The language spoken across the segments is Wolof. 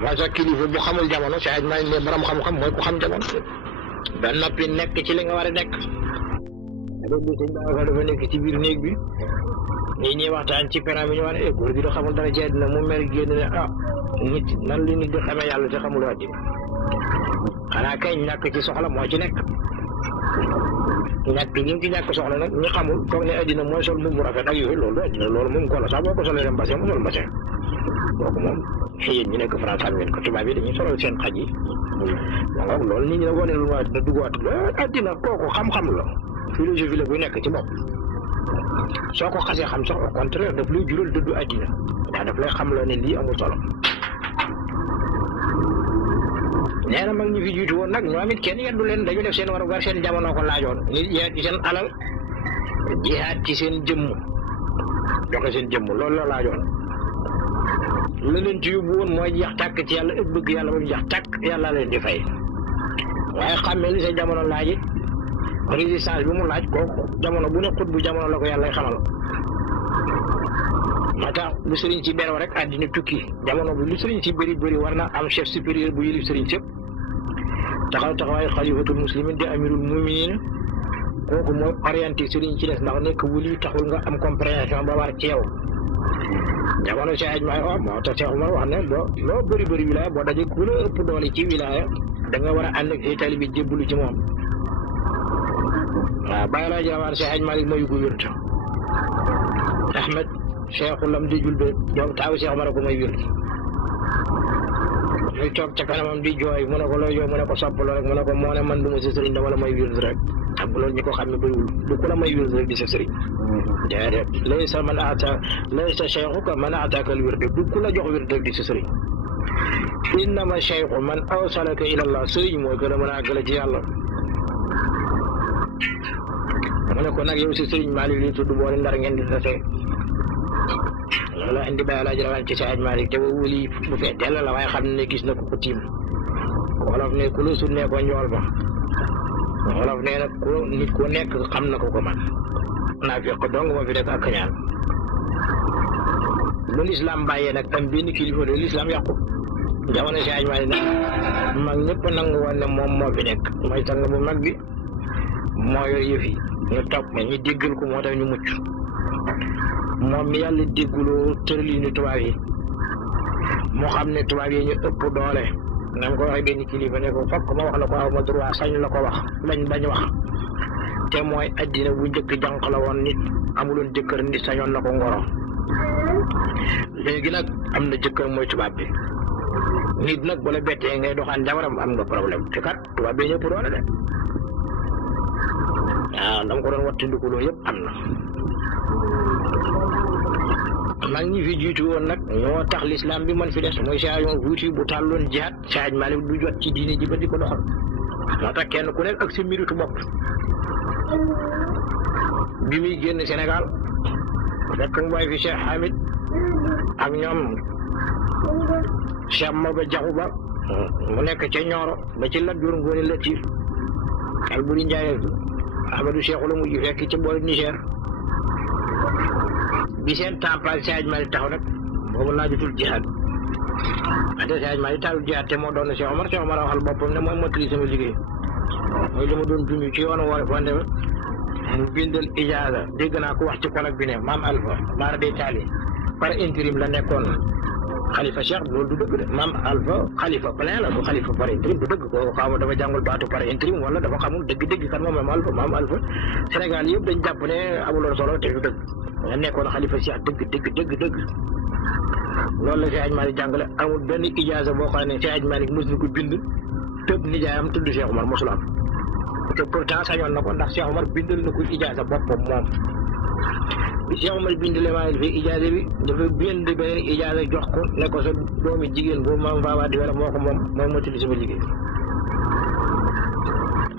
mooy sa kilifa bu xamul jamono si aj ma ne borom xam-xam mooy ku xam jamono ba noppi nekk ci li nga war a nekk. dafa nekk ci biir néeg bi ñii ñuy waxtaan ci périm bi ñu wax ne góor gi da xamul dara ci àddina mu mer génn ne nit nan li nit di xamee yàlla te xamul àddina xanaa kay ñàkk ci soxla moo ci nekk ñàkk ñu ci ñàkk soxla nag ñu xamul foog ne àddina mooy sol mbubb mu rafet ak yooyu loolu àddina loolu moom ko la sax boo ko solee dem bassin mu sol bassin kooku moom yéen ñu nekk France xam ngeen ko tubaab yi dañuy solal seen xaj yi donc loolu nit ñi nag wane lu ma àddina duggaat àddina kooku xam-xam la philosophie la bu nekk ci bopp soo ko xasee xam sax au contraire daf lay jural dëddu àddina ndax daf lay xam la ne lii amul solo nee na mag ñi fi jiitu woon nag ñoom it kenn yeddu leen dañu def seen warugar seen jamono ko laajoon nit jihaat ci seen alal jihaat ci seen jëmm joxe seen jëmm loolu la laajoon la leen ci yóbbu woon mooy jeex tàkk ci yàlla ëpp bëgg yàlla ba mu jeex tàkk yàlla leen di fay waaye xàmmee li sa jamono laaj it résistance bi mu laaj kooku jamono bu ne xut bu jamono la ko yàlla xamal moo tax bu sëriñ ci beroo rek àddina tukki jamono bi lu sëriñ ci bëri war na am chef supérieur bu yëlif sëriñ sëpp taxawaay xalifatul muslimin di amirul muminin kooku mooy orienté sëriñ ci des ndax nekk wuli taxul nga am compréhension ba war ci yow jamono si aj maay moo tax Cheikh Oumar wax ne loo bëri wilaya boo daje ku la ëpp doole ci wilaya da nga war a ànd ak say taalibe bi jébbalu ci moom waaw bàyyi laa jamaar si aj Malik mayu ko wér Ahmed Cheikhu lam di julbe taaw Cheikh Oumar ko may wér muy toog ca kanamam di jooy mu ne ko looy jooy mu ne ko soppaloo rek mu ne ko moo ne man du ma sa sëriñ dama la may wér rek xam nga loolu ñi ko xam ne bëriwul du ku la may wér rek di sa sëriñ déedéet laysa cheikhuka man ataaka al wirde du ku la jox wér rek di sa sëriñ innama cheikhu man awsalaka ila allah sëriñ mooy gën a mën a àggale ci yàlla mu ne ko nag yow si sëriñ Malick li tudd boole ndar ngeen di tase loolu indi bàyyi laa jërawaan ci sa aj Malick te wuli bu fee teel la waaye xam ne gis na ko tiim wolof ne ku la sut ne ko njool ba wolof nee na ku nit ku nekk xam na ko man naa fekk dong moo fi def ak kañaan lu lislaam bàyyee nag am benn kilifa de lislaam yàqu jamono si aj Malick nag mag ñëpp nangu woon ne moom moo fi nekk mooy sang bu mag bi moo yor yëf yi ñu topp ñu déggal ko moo tax ñu mucc moom mi yàlla dégguloo tëralinu tubaab yi moo xam ne tubaab yi ñu ëpp doole na ko waxee benn kilifa ne ko fokk ma wax la ko aw ma droit sañ la ko wax bañ wax te mooy addina bu njëkk jànq la woon nit amuloon jëkkër nit sañoon na ko ngoro léegi nag am na jëkkër mooy tubaab bi nit nag bu la bettee ngay doxaan jabaram am nga problème te kat tubaab bi ñëpp doole de waaw dama ko doon wattandiku loolu yëpp am na mag ñi fi jiitu woon nag ñoo tax l'islam bi man fi des mooy Seydi Fuuti bu tàlloon jihaad Seydi Malick du jot ci diine ji ba di ko doxal moo tax kenn ku nekk ak sa méritu bopp bi muy génn Sénégal fekk mooy fi Cheikh Hamid ak ñoom Cheikh Maba Jaxu Ba mu nekk ca Ñooro ba ci Lat Joor Ngoone Latiir Alburi Njaay Amadou Cheikhou la mujj fekk ci boori Niger bi seen tempal Seydi Malick taxaw nag boobu laajutul jihaad ate Seydi Malick taalul jihaad te moo doon Cheikh Omar waxal boppam ne mooy mottali sama liggéey mooy li ma doon dund ci yoonu wande mu bindal ijaaza dégg naa ko wax ci kolak bi ne maam Alpha Mara day taali par intérim la nekkoon xalifa Cheikh loolu du dëgg de maam Alpha xalifa plein la bu xalifa par intérim du dëgg ko xaw ma dafa jàngul baatu par intérim wala dafa xamul dëgg kan moom maam Alpha Sénégal yëpp dañ jàpp ne amuloon solo te du dëgg nga nekkoon xalifa Cheikh dëgg loolu la Seydi Malick jàngale amul benn ijaaza boo xam ne Seydi Malick mos na ko bind tëb nijaayam tudd Cheikh Omar mosul am te pourtant sañoon na ko ndax Cheikh Omar bindal na ko ijaaza boppam moom bi Cheikh Omar bindale Malick fi ijaaza bi dafa bind beneen ijaaza jox ko ne ko sa doomi jigéen boobu maam Faba di wala moo ko moom ma tudd sama liggéey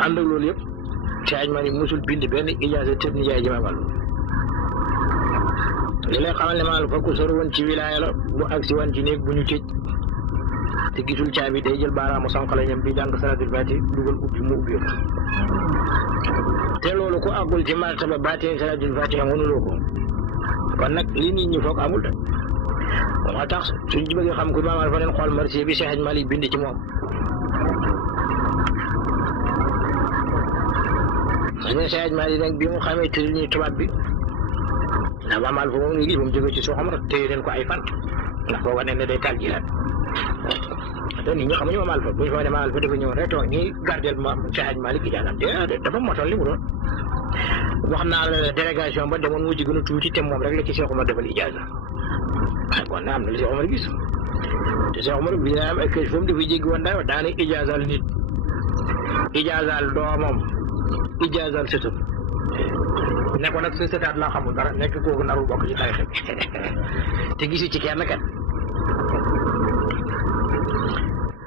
ànd ak loolu yëpp Seydi Malick mosul bind benn ijaaza tëb nijaay ji maamal li lay xamal ne maanaam fokk sori woon ci wilaaya la bu agsi woon ci néeg bu ñu tëj te gisul caabi day jël baaraamu sànqale ñam bi jàng salaatul faatiha dugal ubbi mu ubbi ko te loolu ku àggul ci martaba baatin salaatul faatiha mënuloo ko kon nag li nit ñi foog amul de moo tax suñ ci bëggee xam ku Maam Alpha leen xool marché bi Cheikh Hadj Malick bind ci moom xëy na Cheikh Hadj Malick nag bi mu xamee tëri ni tubaab bi ndax Maam Alpha moom ngi gis ba mu jógee ci Cheikh Omar téye leen ko ay fan ndax boo wane ne day taal jihaad te nit ñi xamuñu Maam Alpha bu ñu fa ne Maam Alpha dafa ñëw rek toog ñi gardel ma Cheikh Hadj Malick ijaasam déedéet dafa motoon li mu doon wax naa la délégation ba demoon mujj gën a tuuti te moom rek la ci Cheikh Omar defal ijaasa waaye kon am na li Cheikh Omar gis te Cheikh Omar bi am ay kër foofu dafay jéggi woon dayoo daana ijaasal nit ijaasal doomam ijaasal sëtam ne ko nag sa sëtaat laa xamul dara nekk kooku narul bokk ci tarixa bi te gisu ci kenn kat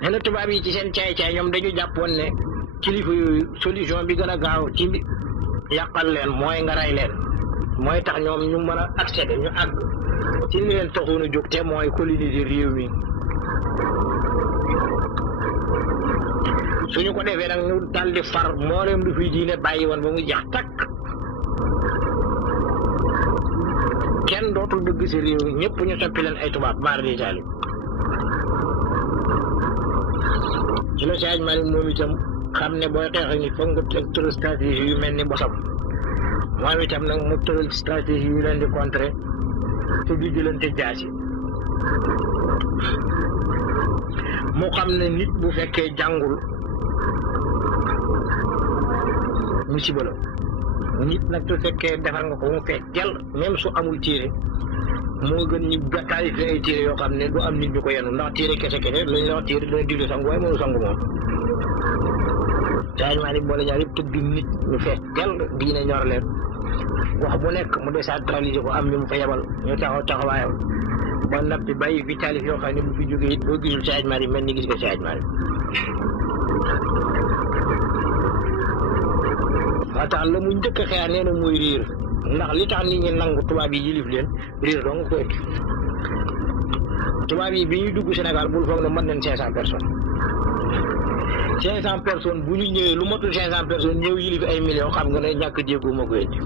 nee na tubaab yi ci seen caay-caay ñoom dañu jàppoon ne kilifa yooyu solution bi gën a gaaw ci yàqal leen mooy nga rey leen mooy tax ñoom ñu mën a accéder ñu àgg ci li leen taxoon a jóg te mooy coloniser réew mi suñu ko defee nag ñu dal di far mboolem lu fi diine bàyyi woon ba mu jeex takk kenn dootul bëgg si réew mi ñëpp ñu soppi leen ay tubaab maar di taali ci la Cheikh Hadj Malick moom itam xam ne booy xeex ak nit foog nga tëral stratégie yu mel ni bosam moom itam nag mu tëral stratégie yu leen di contrer te di jëlante jaasi mu xam ne nit bu fekkee jàngul musiba la nit nag su fekkee defar nga ko mu fekk jàll même su amul téere moo gën ñu taalif ay téere yoo xam ne du am nit ñu ko yenu ndax téere kese kese lañ la wax téere dana digle sangu waaye mënu sangu moom Cheikh Hadj Malick boole ñaar yëpp tëgg nit ñu fekk jàll diine ñor leen wax bu nekk mu décentraliser ko am ñu mu fa yebal ñu taxaw taxawaayam ba nappi bàyyi fi taalif yoo xam ne bu fi jógee it boo gisul Cheikh Hadj Malick mel ni gis nga Cheikh Hadj Malick moo tax la mu njëkk a xeex nee na muy riir ndax li tax nit ñi nangu tubaab yi yilif leen riir dong ko ëpp tubaab yi bi ñuy dugg Sénégal bul foog ne mën nañ 500 personnes 500 personnes bu ñu ñëwee lu matul 500 personnes ñëw yilif ay millions xam nga ne ñàkk jéego moo koy indi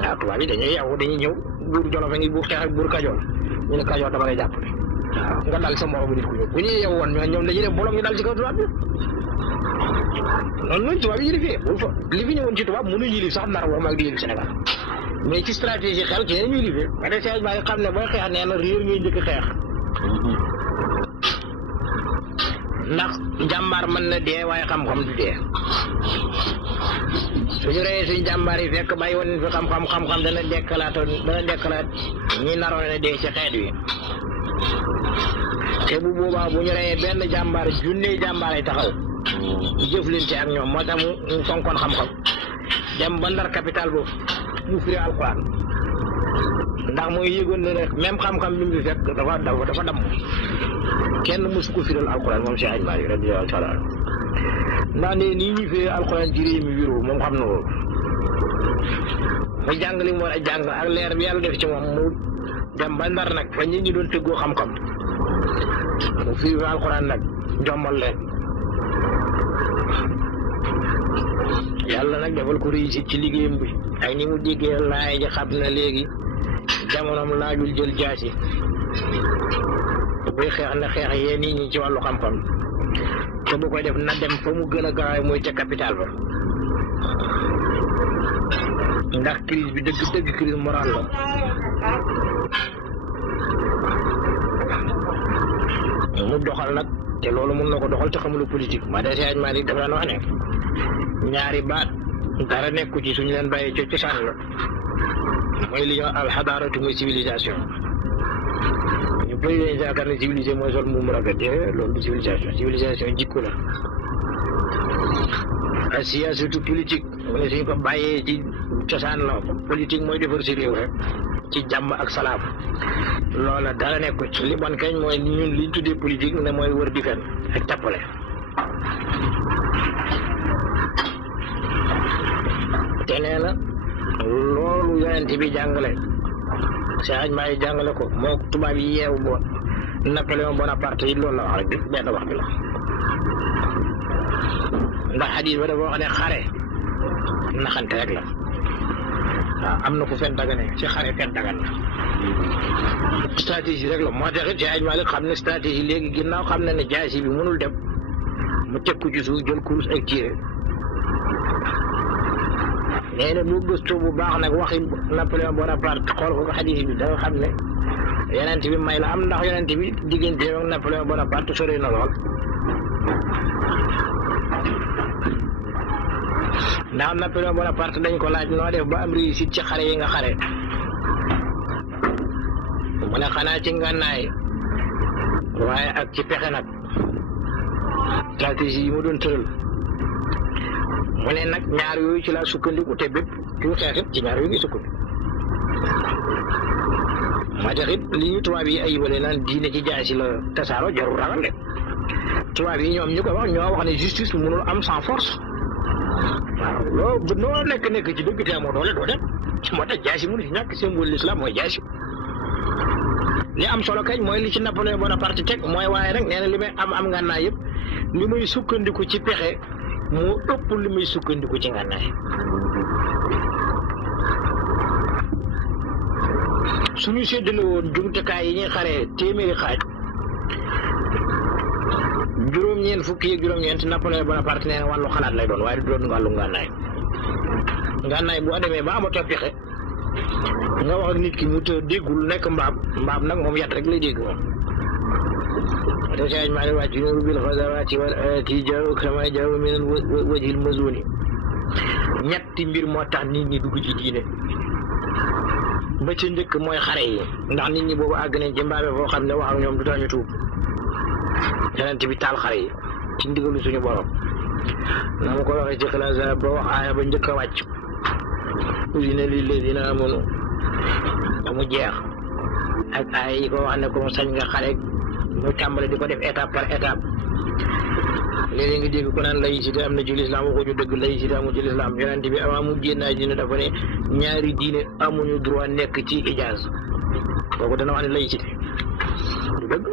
waaw tubaab yi dañuy yow dañuy ñëw buur Jolof a ngi buur xeex ak buur Kajoor ñu ne Kajoor dama lay jàppale waaw nga dal sa moromu nit ku ñëw bu ñuy yow woon ñoom dañuy def bolom ñu dal ci kaw tubaab bi noonu lañ tubaab yi yilifee bul fa li fi ñëwoon ci tubaab mënu yilif sax nar wax mag di yilif Sénégal mais ci stratégie xel ci ñu yilifee ba de Cheikh Malick xam ne booy xeex nee na réer ngay njëkk xeex ndax jàmbaar mën na dee waaye xam-xam du dee suñu reyee suñu jàmbaar yi fekk bàyyi woon fi xam-xam dana dekkalaat ñi naroon na dee ci xeet wi te bu boobaa bu ñu reyee benn jàmbaar junne jàmbaar ay taxaw jëflante ak ñoom moo tax mu fonkoon xam-xam dem ba Ndar capital boobu mu firi alxuraan ndax mooy yëgoon ne rek même xam-xam bi mu fi fekk dafa damm kenn mësu ko firal alxuraan moom Cheikh Hadj Malick radiyallahu taala ndax ne nii ñuy firi alxuraan ci réew mi wéru moom xam na loolu mu jàng li mu war a jàng ak leer bi yàlla def ci moom mu dem ba Ndar nag fa nit ñi doon tëggoo xam-xam mu firi alxuraan nag jommal leen yàlla nag defal ko réussite ci liggéeyam bi ak ni mu déggee laay ji xam na léegi jamonoom laajul jël jaasi buy xeex na xeex yee nit ñi ci wàllu xam-xam te bu koy def na dem fa mu gën a gaawaay mooy ca capital ba ndax crise bi dëgg crise morale la mu doxal nag te loolu mën na ko doxal te xamul politique ma de Cheikh Hadj Malick dafa daan wax ne ñaari baat dara nekku ci suñu leen bàyyee ci cosaan la mooy li ñuy wax alxadaaratu mooy civilisation ñu bëri dañu yaakaar ne civilisé mooy sol mu rafet loolu du civilisation jikko la ak siyaasatu politique mu ne suñu ko bàyyee ci cosaan la politique mooy defar si réew rek ci jàmm ak salaam loola dara nekku ci li bon kañ mooy ñun liñ tuddee politique ne mooy wër di fen ak tappale te nee na loolu yonent bi jàngale Cheikh Hadj Malick jàngale ko moo tubaab yi yeewu bo Napoléon Bonaparte yi loolu la wax rek benn wax bi la ndax xadis ba dafa wax ne xare naxante rek la waaw am na fu fen dagane ci xare fen dagan na stratégie rek la moo tax it Hadj Malick xam ne stratégie léegi ginnaaw xam na ne jaasi bi mënul dem mu teg ko ci suuf jël kurus ak tiire nee na bu gëstu bu baax nag waxi Napoléon Bonaparte xool ko xadis bi dafa xam ne yonent bi may la am ndax yonent bi digganteem ak Napoléon Bonaparte sori na lool ndax Napoléon Bonaparte dañ ko laaj noo def ba am réussite ci xare yi nga xare mu ne xanaa ci ngànnaay waaye ak ci pexe nag stratégie yi mu doon tëral mu ne nag ñaar yooyu ci laa sukkandiku te bépp ku xeexit ci ñaar yooyu ngi sukkandiku moo tax it li ñu tubaab yi ayibale naan diine ci jaay si la tasaaro jarul ragal de tubaab yi ñoom ñu ko wax ñoo wax ne justice mënul am sans force waaw loolu noo nekk ci dëgg te amoo doole doo dem moo tax jaay si mënu si ñàkk symbole l'islam mooy jaay si li am solo kañ mooy li ci Napoléon Bonaparte teg mooy waaye rek nee na li may am ngànnaay yëpp li may sukkandiku ci pexe moo ëpp li may sukkandiku ci ngànnaay suñu séddale woon jumtukaay yi ñuy xaree téeméeri xaaj juróom-ñeent fukki ak juróom-ñeent Napoléon Bonaparte nee na wàllu xalaat lay doon waaye du doon wàllu ngànnaay boo demee ba amatoo pexe nga wax ak nit ki mu të déggul nekk mbaam nag moom yat rek lay dégg moom te Hadj Malick wàcc nuuru bil xazawaati wal aati jaaw kama jaaw min wajhil mazuni ñetti mbir moo tax nit ñi dugg ci diine ba ca njëkk mooy xare yi ndax nit ñi boobu àgg nañ ci mbaabe foo xam ne wax ak ñoom du tax ñu tuub yonent bi taal xare yi ci ndigalu suñu borom na ma ko waxee ci xilaasa ba wax aaya ba njëkk a wàcc udina lilladina amanu ba mu jeex ak aaya yi ko wax ne ko sañ nga xare mu tàmbale di ko def étape par étape léeg-léeg nga dégg ko naan laïcité am na ci lislaam waxuñu dëgg laïcité amul ci lislaam yonent bi avant mu génn àddina dafa ne ñaari diine amuñu droit nekk ci ijaaz kooku dana wax ne laïcité du dëgg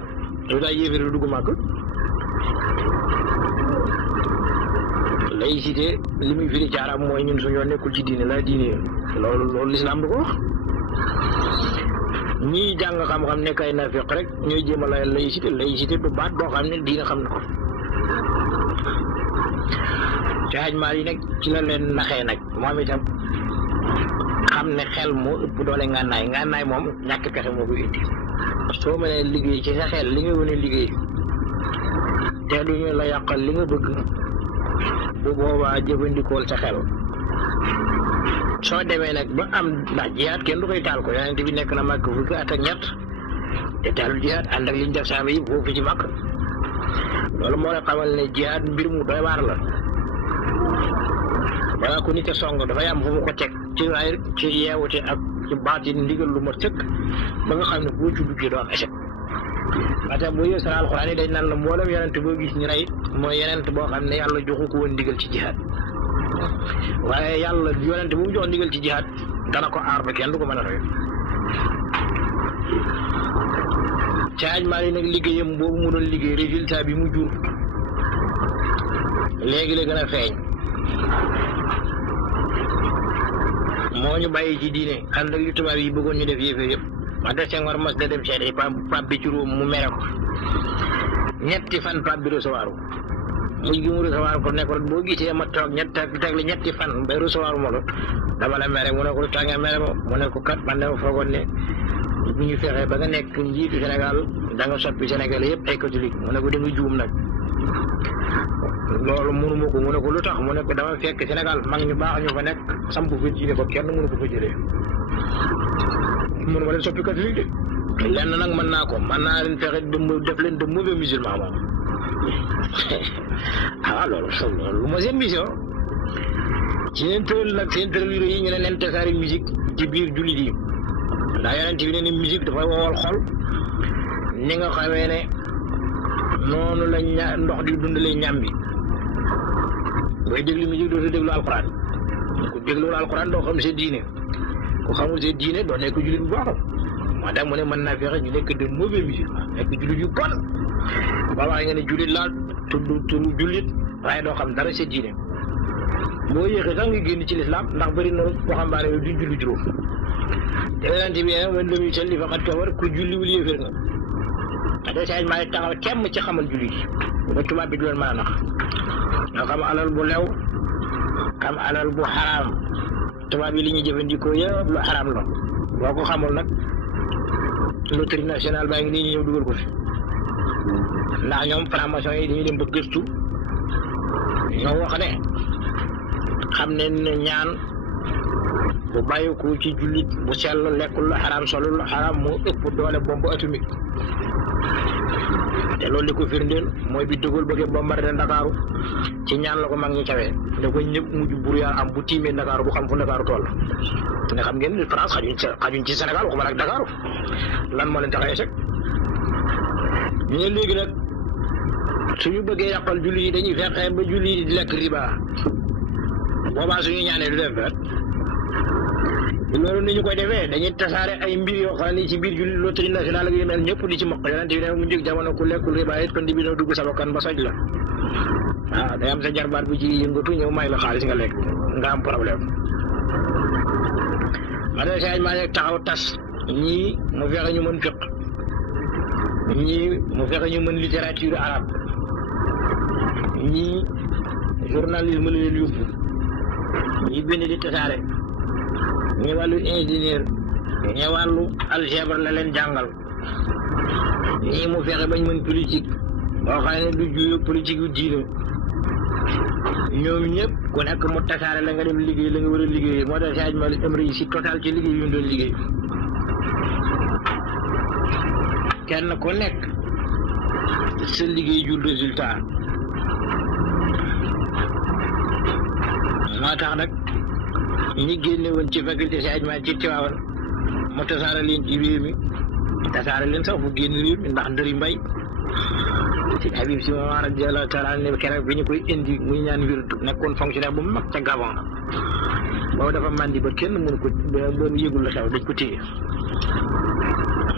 lu tax yéeféer du dugg màgg laïcité li muy firi ci arab mooy ñun suñu yoon nekkul ci diine la diine loolu lislaam du ko wax ñii jàng xam-xam nekk ay nafiq rek ñooy jéem a layal laïcité du baat boo xam ne diine xam na ko te Hadj Malick nag ci la leen naxee nag moom itam xam ne xel moo ëpp doole ngànnaay moom ñàkk pexe moo koy indi soo mënee liggéey ci sa xel li nga wane liggéey te duñu la yàqal li nga bëgg bu boobaa jëfandikool sa xel soo demee nag ba am ndax jihaad kenn du koy taal ko yonent bi nekk na màkk fukki at ak ñett te taalul jihaad ànd ak liñ def saaba yi foofu ci màkk loolu moo la xamal ne jihaad mbir mu doy waar la balaa ko nit a song dafay am fu mu ko teg ci waay ci yeewute ak ci baatin ndigal lu ma sëkk ba nga xam ne boo ci duggee doo am échec ate boo yëg sara alxuraan yi dañ naan la mboolem yonent boo gis ñu rey mooy yonent boo xam ne yàlla joxu ko woon ndigal ci jihaad waaye yàlla yonent bu mu jox ndigal ci jihaad dana ko aar ba kenn du ko mën a rey ci Hadj Malick nag liggéeyam boobu mu doon liggéey résultat bi mu jur léegi la gën a feeñ moo ñu bàyyi ci diine ànd ak li tubaab yi bëggoon ñu def yëfee yëpp wante Senghor mos da dem seeti Pape bi ci Rome mu mere ko ñetti fan Pape bi recevoir muy gi mu recevoir ko ne ko boo gisee ma toog teg la ñetti fan ba recevoir ma la dama la mere mu ne ko lu tax nga mere ma mu ne ko kat man dama foogoon ne bu ñu fexee ba nga nekk njiitu Sénégal da nga soppi Sénégal yëpp ay catholique mu ne ko da nga juum nag loolu mënuma ko mu ne ko lu tax mu ne ko dama fekk Sénégal mag ñu baax ñu fa nekk samp fa diine ba kenn mënu ko fa jëlee mënuma leen soppi catholique de lenn nag mën naa leen fexe def leen de mauvais musulman moom ah loolu lu ma seen mission ci seen tëral yi ñu ne leen tasaari musique ci biir jullit yi ndax yonent bi ne ni musique dafay wowal xol ni nga xamee ne noonu la ndox di dundalee ñam bi booy déglu musique doo déglu alxuraan ku déglu alxuraan doo xam seen diine ku xamul seen diine doo nekk jullit bu baax moo tax mu ne mën naa fexe ñu nekk de mauvais musulman nekk jullit yu bon boobaa nga ne jullit laa tudd turu jullit waaye doo xam dara seen diine boo yéexee sax nga génn ci lislaam ndax bëri na waxambaane yooyu duñ julli juróom te yonent bi man lam yusalli faqad kafar ku julliwul yéeféer nga Seydi Hadji Malick taxaw temm ci xamal julli gi ba tubaab bi du leen mën a nax nga xam alal bu lew xam alal bu xaraam tubaab yi li ñuy jëfandikoo yëpp lu xaraam la boo ko xamul nag loterie nationale baa ngi nii ñu ñëw dugal ko fi ndax ñoom franc-maçon yi dañuy dem ba gëstu ñoo wax ne xam ne ne ñaan bu bàyyiku ci jullit bu sell lekkul lu xaraam solul lu xaraam moo ëpp doole bombe atomique te loolu li ko firndeel mooy bi dëggal bëggee bombardé Ndakaaru ci ñaan la ko mag ñi cawee da ko ñëpp mujj brouillard am bu tiimee Ndakaaru bu xam fu Ndakaaru toll nga xam ngeen ni France xajuñ ci Sénégal waxuma nag Dakaaru lan moo leen tax a échec ñu ne léegi nag suñu bëggee yàqal julli yi dañuy fexe ba julli yi di lekk riba boobaa suñu ñaanee du def bet loolu ni ñu koy defee dañuy tasaare ay mbir yoo xam ne ci biir julli loterie nationale ak yu mel ñëpp di ci mokk yonent bi ne mu njëkk jamono ku lekkul riba it kon di bi na dugg sa bakkan ba soj la waaw day am sa jarbaat bu ci yëngatu ñëw may la xaalis nga lekk nga am problème ma ne Seydi Malick taxaw tas ñii mu fexe ñu mën fiq ñii mu fexe ñu mën littérature arabe ñii journalisme la leen yóbbu ñii bind di tasaare ñi wàllu ingénieur ñi wàllu algèbre la leen jàngal ñii mu fexe bañ mën politique boo xam ne du juyo politique yu diine ñoom ñëpp ku nekk mu tasaare la nga dem liggéey la nga war a liggéey moo tax Seydi Malick am réussite totale ci liggéey yu ñu doon liggéey kenn ku nekk sa liggéey jur résultat moo tax nag ñi génne woon ci faculté Seydi Malick ci Tivaouane mu tasaare leen ci réew mi tasaare leen sax fu génn réew mi ndax ndëri mbay ci Habib Sy Momar radiyallahu taala anhu keroog bi ñu koy indi muy ñaan wirdu nekkoon fonctionnaire bu mag ca Gabon boobu dafa mandi ba kenn mënu ko ba mu yëgul la xew dañ ko téye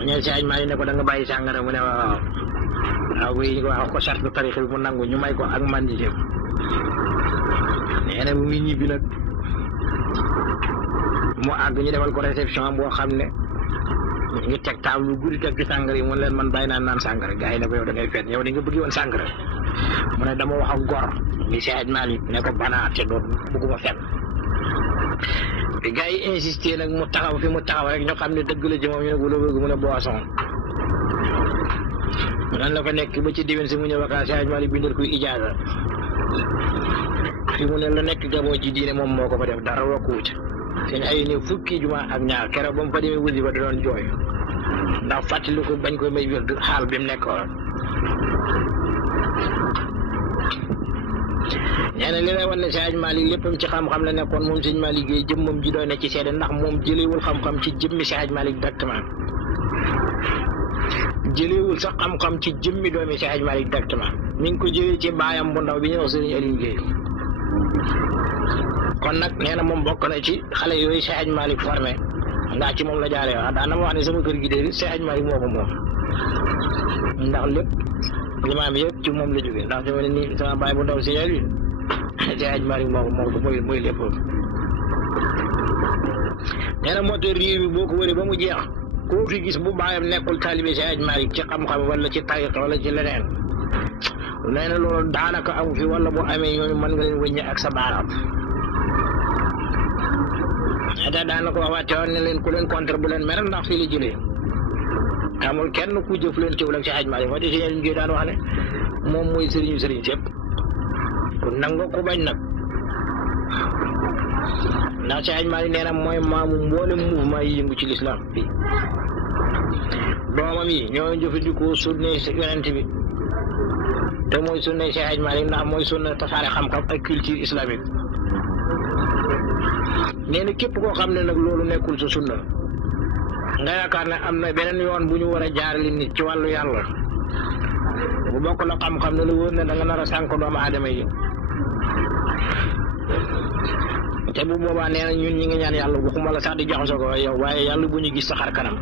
ñeen Seydi Malick ne ko da nga bàyyi sàngara mu ne waaw waaw bu ñu ko wax ko charte tarixa bi mu nangu ñu may ko ak mandi jëm nee na bu muy ñibbi nag mu àgg ñu defal ko réception boo xam ne ñu ngi teg table lu guddi teg ci sàngara yi mu leen man bàyyi naan sàngara gars yi ne ko yow da ngay feet yow da nga bëgg woon sàngara mu ne dama wax ak gor mi Seydi Malick ne ko banaa te doon bëgguma fenn bi gars yi insisté nag mu taxaw fi mu taxaw rek ñu xam ne dëgg la ci moom ñu ne ko la bëgg mu ne boisson nan la fa nekk ba ci déwén si mu ñëw vacances Seydi Malick bindal koy ijaaza fi mu ne la nekk Gabon ci diine moom moo ko fa def dara wakkuwu ci seen ay ne fukki juma ak ñaar keroog ba mu fa demee wasi ba da doon jooy ndax fàttali ko bañ koy may wér xaal bi mu nekkoon nee na li lay wan ne Seydi Malick léppam ci xam-xam la nekkoon moom Seydi Malick Gueye jëmmam ji doy na ci seede ndax moom jëleewul xam-xam ci jëmmi Seydi Malick directement jëleewul sax xam-xam ci jëmmi doomi Seydi Malick directement mi ngi ko jëlee ci baayam bu ndaw bi ñuy wax Serigne Aliou Gueye kon nag nee na moom bokk na ci xale yooyu Seydi Malick formé ndax ci moom la jaaree wax daan na ma wax ne sama kër gi de Seydi Malick moo ko moom ndax lépp li ma am yëpp ci moom la jógee ndax fi ma ne nii sama baay bu ndaw si yàlla Seydi Malick moo ko mooy lépp nee na moo tax réew mi boo ko wëree ba mu jeex koo fi gis bu baayam nekkul taalibe Seydi Malick ci xam-xam wala ci tariqa wala ci leneen nee na loolu daanaka amu fi wala bu amee ñooñu mën nga leen wëññe ak sa baaraam da daanaka wax waate woon ne leen ku leen contre bu leen mer ndax fii la jëlee amul kenn ku jëf leen teewul ak Seydi Malick fa di si ñeen daan wax ne moom mooy sëriñu sëriñ sépp ku nangu ku bañ nag ndax Seydi Malick nee na mooy maamu mboolem mouvement yi yëngu ci l'islam fii doomam yi ñoo jëfandikoo sunne yonent bi te mooy sunne Seydi Malick ndax mooy sunne tasaare xam-xam ak culture islamique nee na képp koo xam ne nag loolu nekkul sa sunna nga yaakaar ne am na beneen yoon bu ñu war a jaarale nit ci wàllu yàlla bu bokk la xam-xam ne la wóor ne da nga nar a sànk doomu aadama yi te bu boobaa nee na ñun ñi ngi ñaan yàlla waxuma la sax di jaxasoo ko yow waaye yàlla bu ñu gis sa xar kanam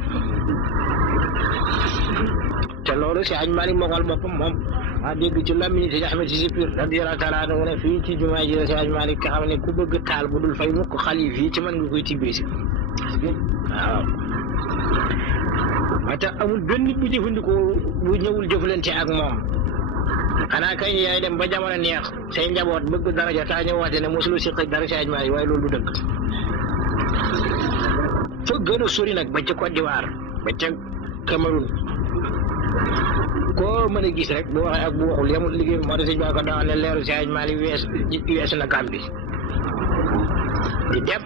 te loolu Seydi Malick moo ko boppam moom maa dégg ci lamini si Ahmed Cissé Pire radiyallahu taala anhu ne fii ci jumaa ji la Seydi Malick nga xam ne ku bëgg taal bu dul fay mukk xali fii ci mën nga koy tibbee si waaw moo tax amul benn nit bu jëfandikoo bu ñëwul jëflante ak moom xanaa kay yaay dem ba jamono neex say njaboot bëgg daraja taa ñëw wante ne mosulu si xëj dara Seydi Malick waaye loolu du dëgg fa gën a sori nag ba ca Côte d'Ivoire ba ca Cameroun koo mën a gis rek bu waxee ak bu waxul yemul liggéey moo tax sëñ Ba ko daa ne leeru Seydi Malick weesu na Gàmbi di dem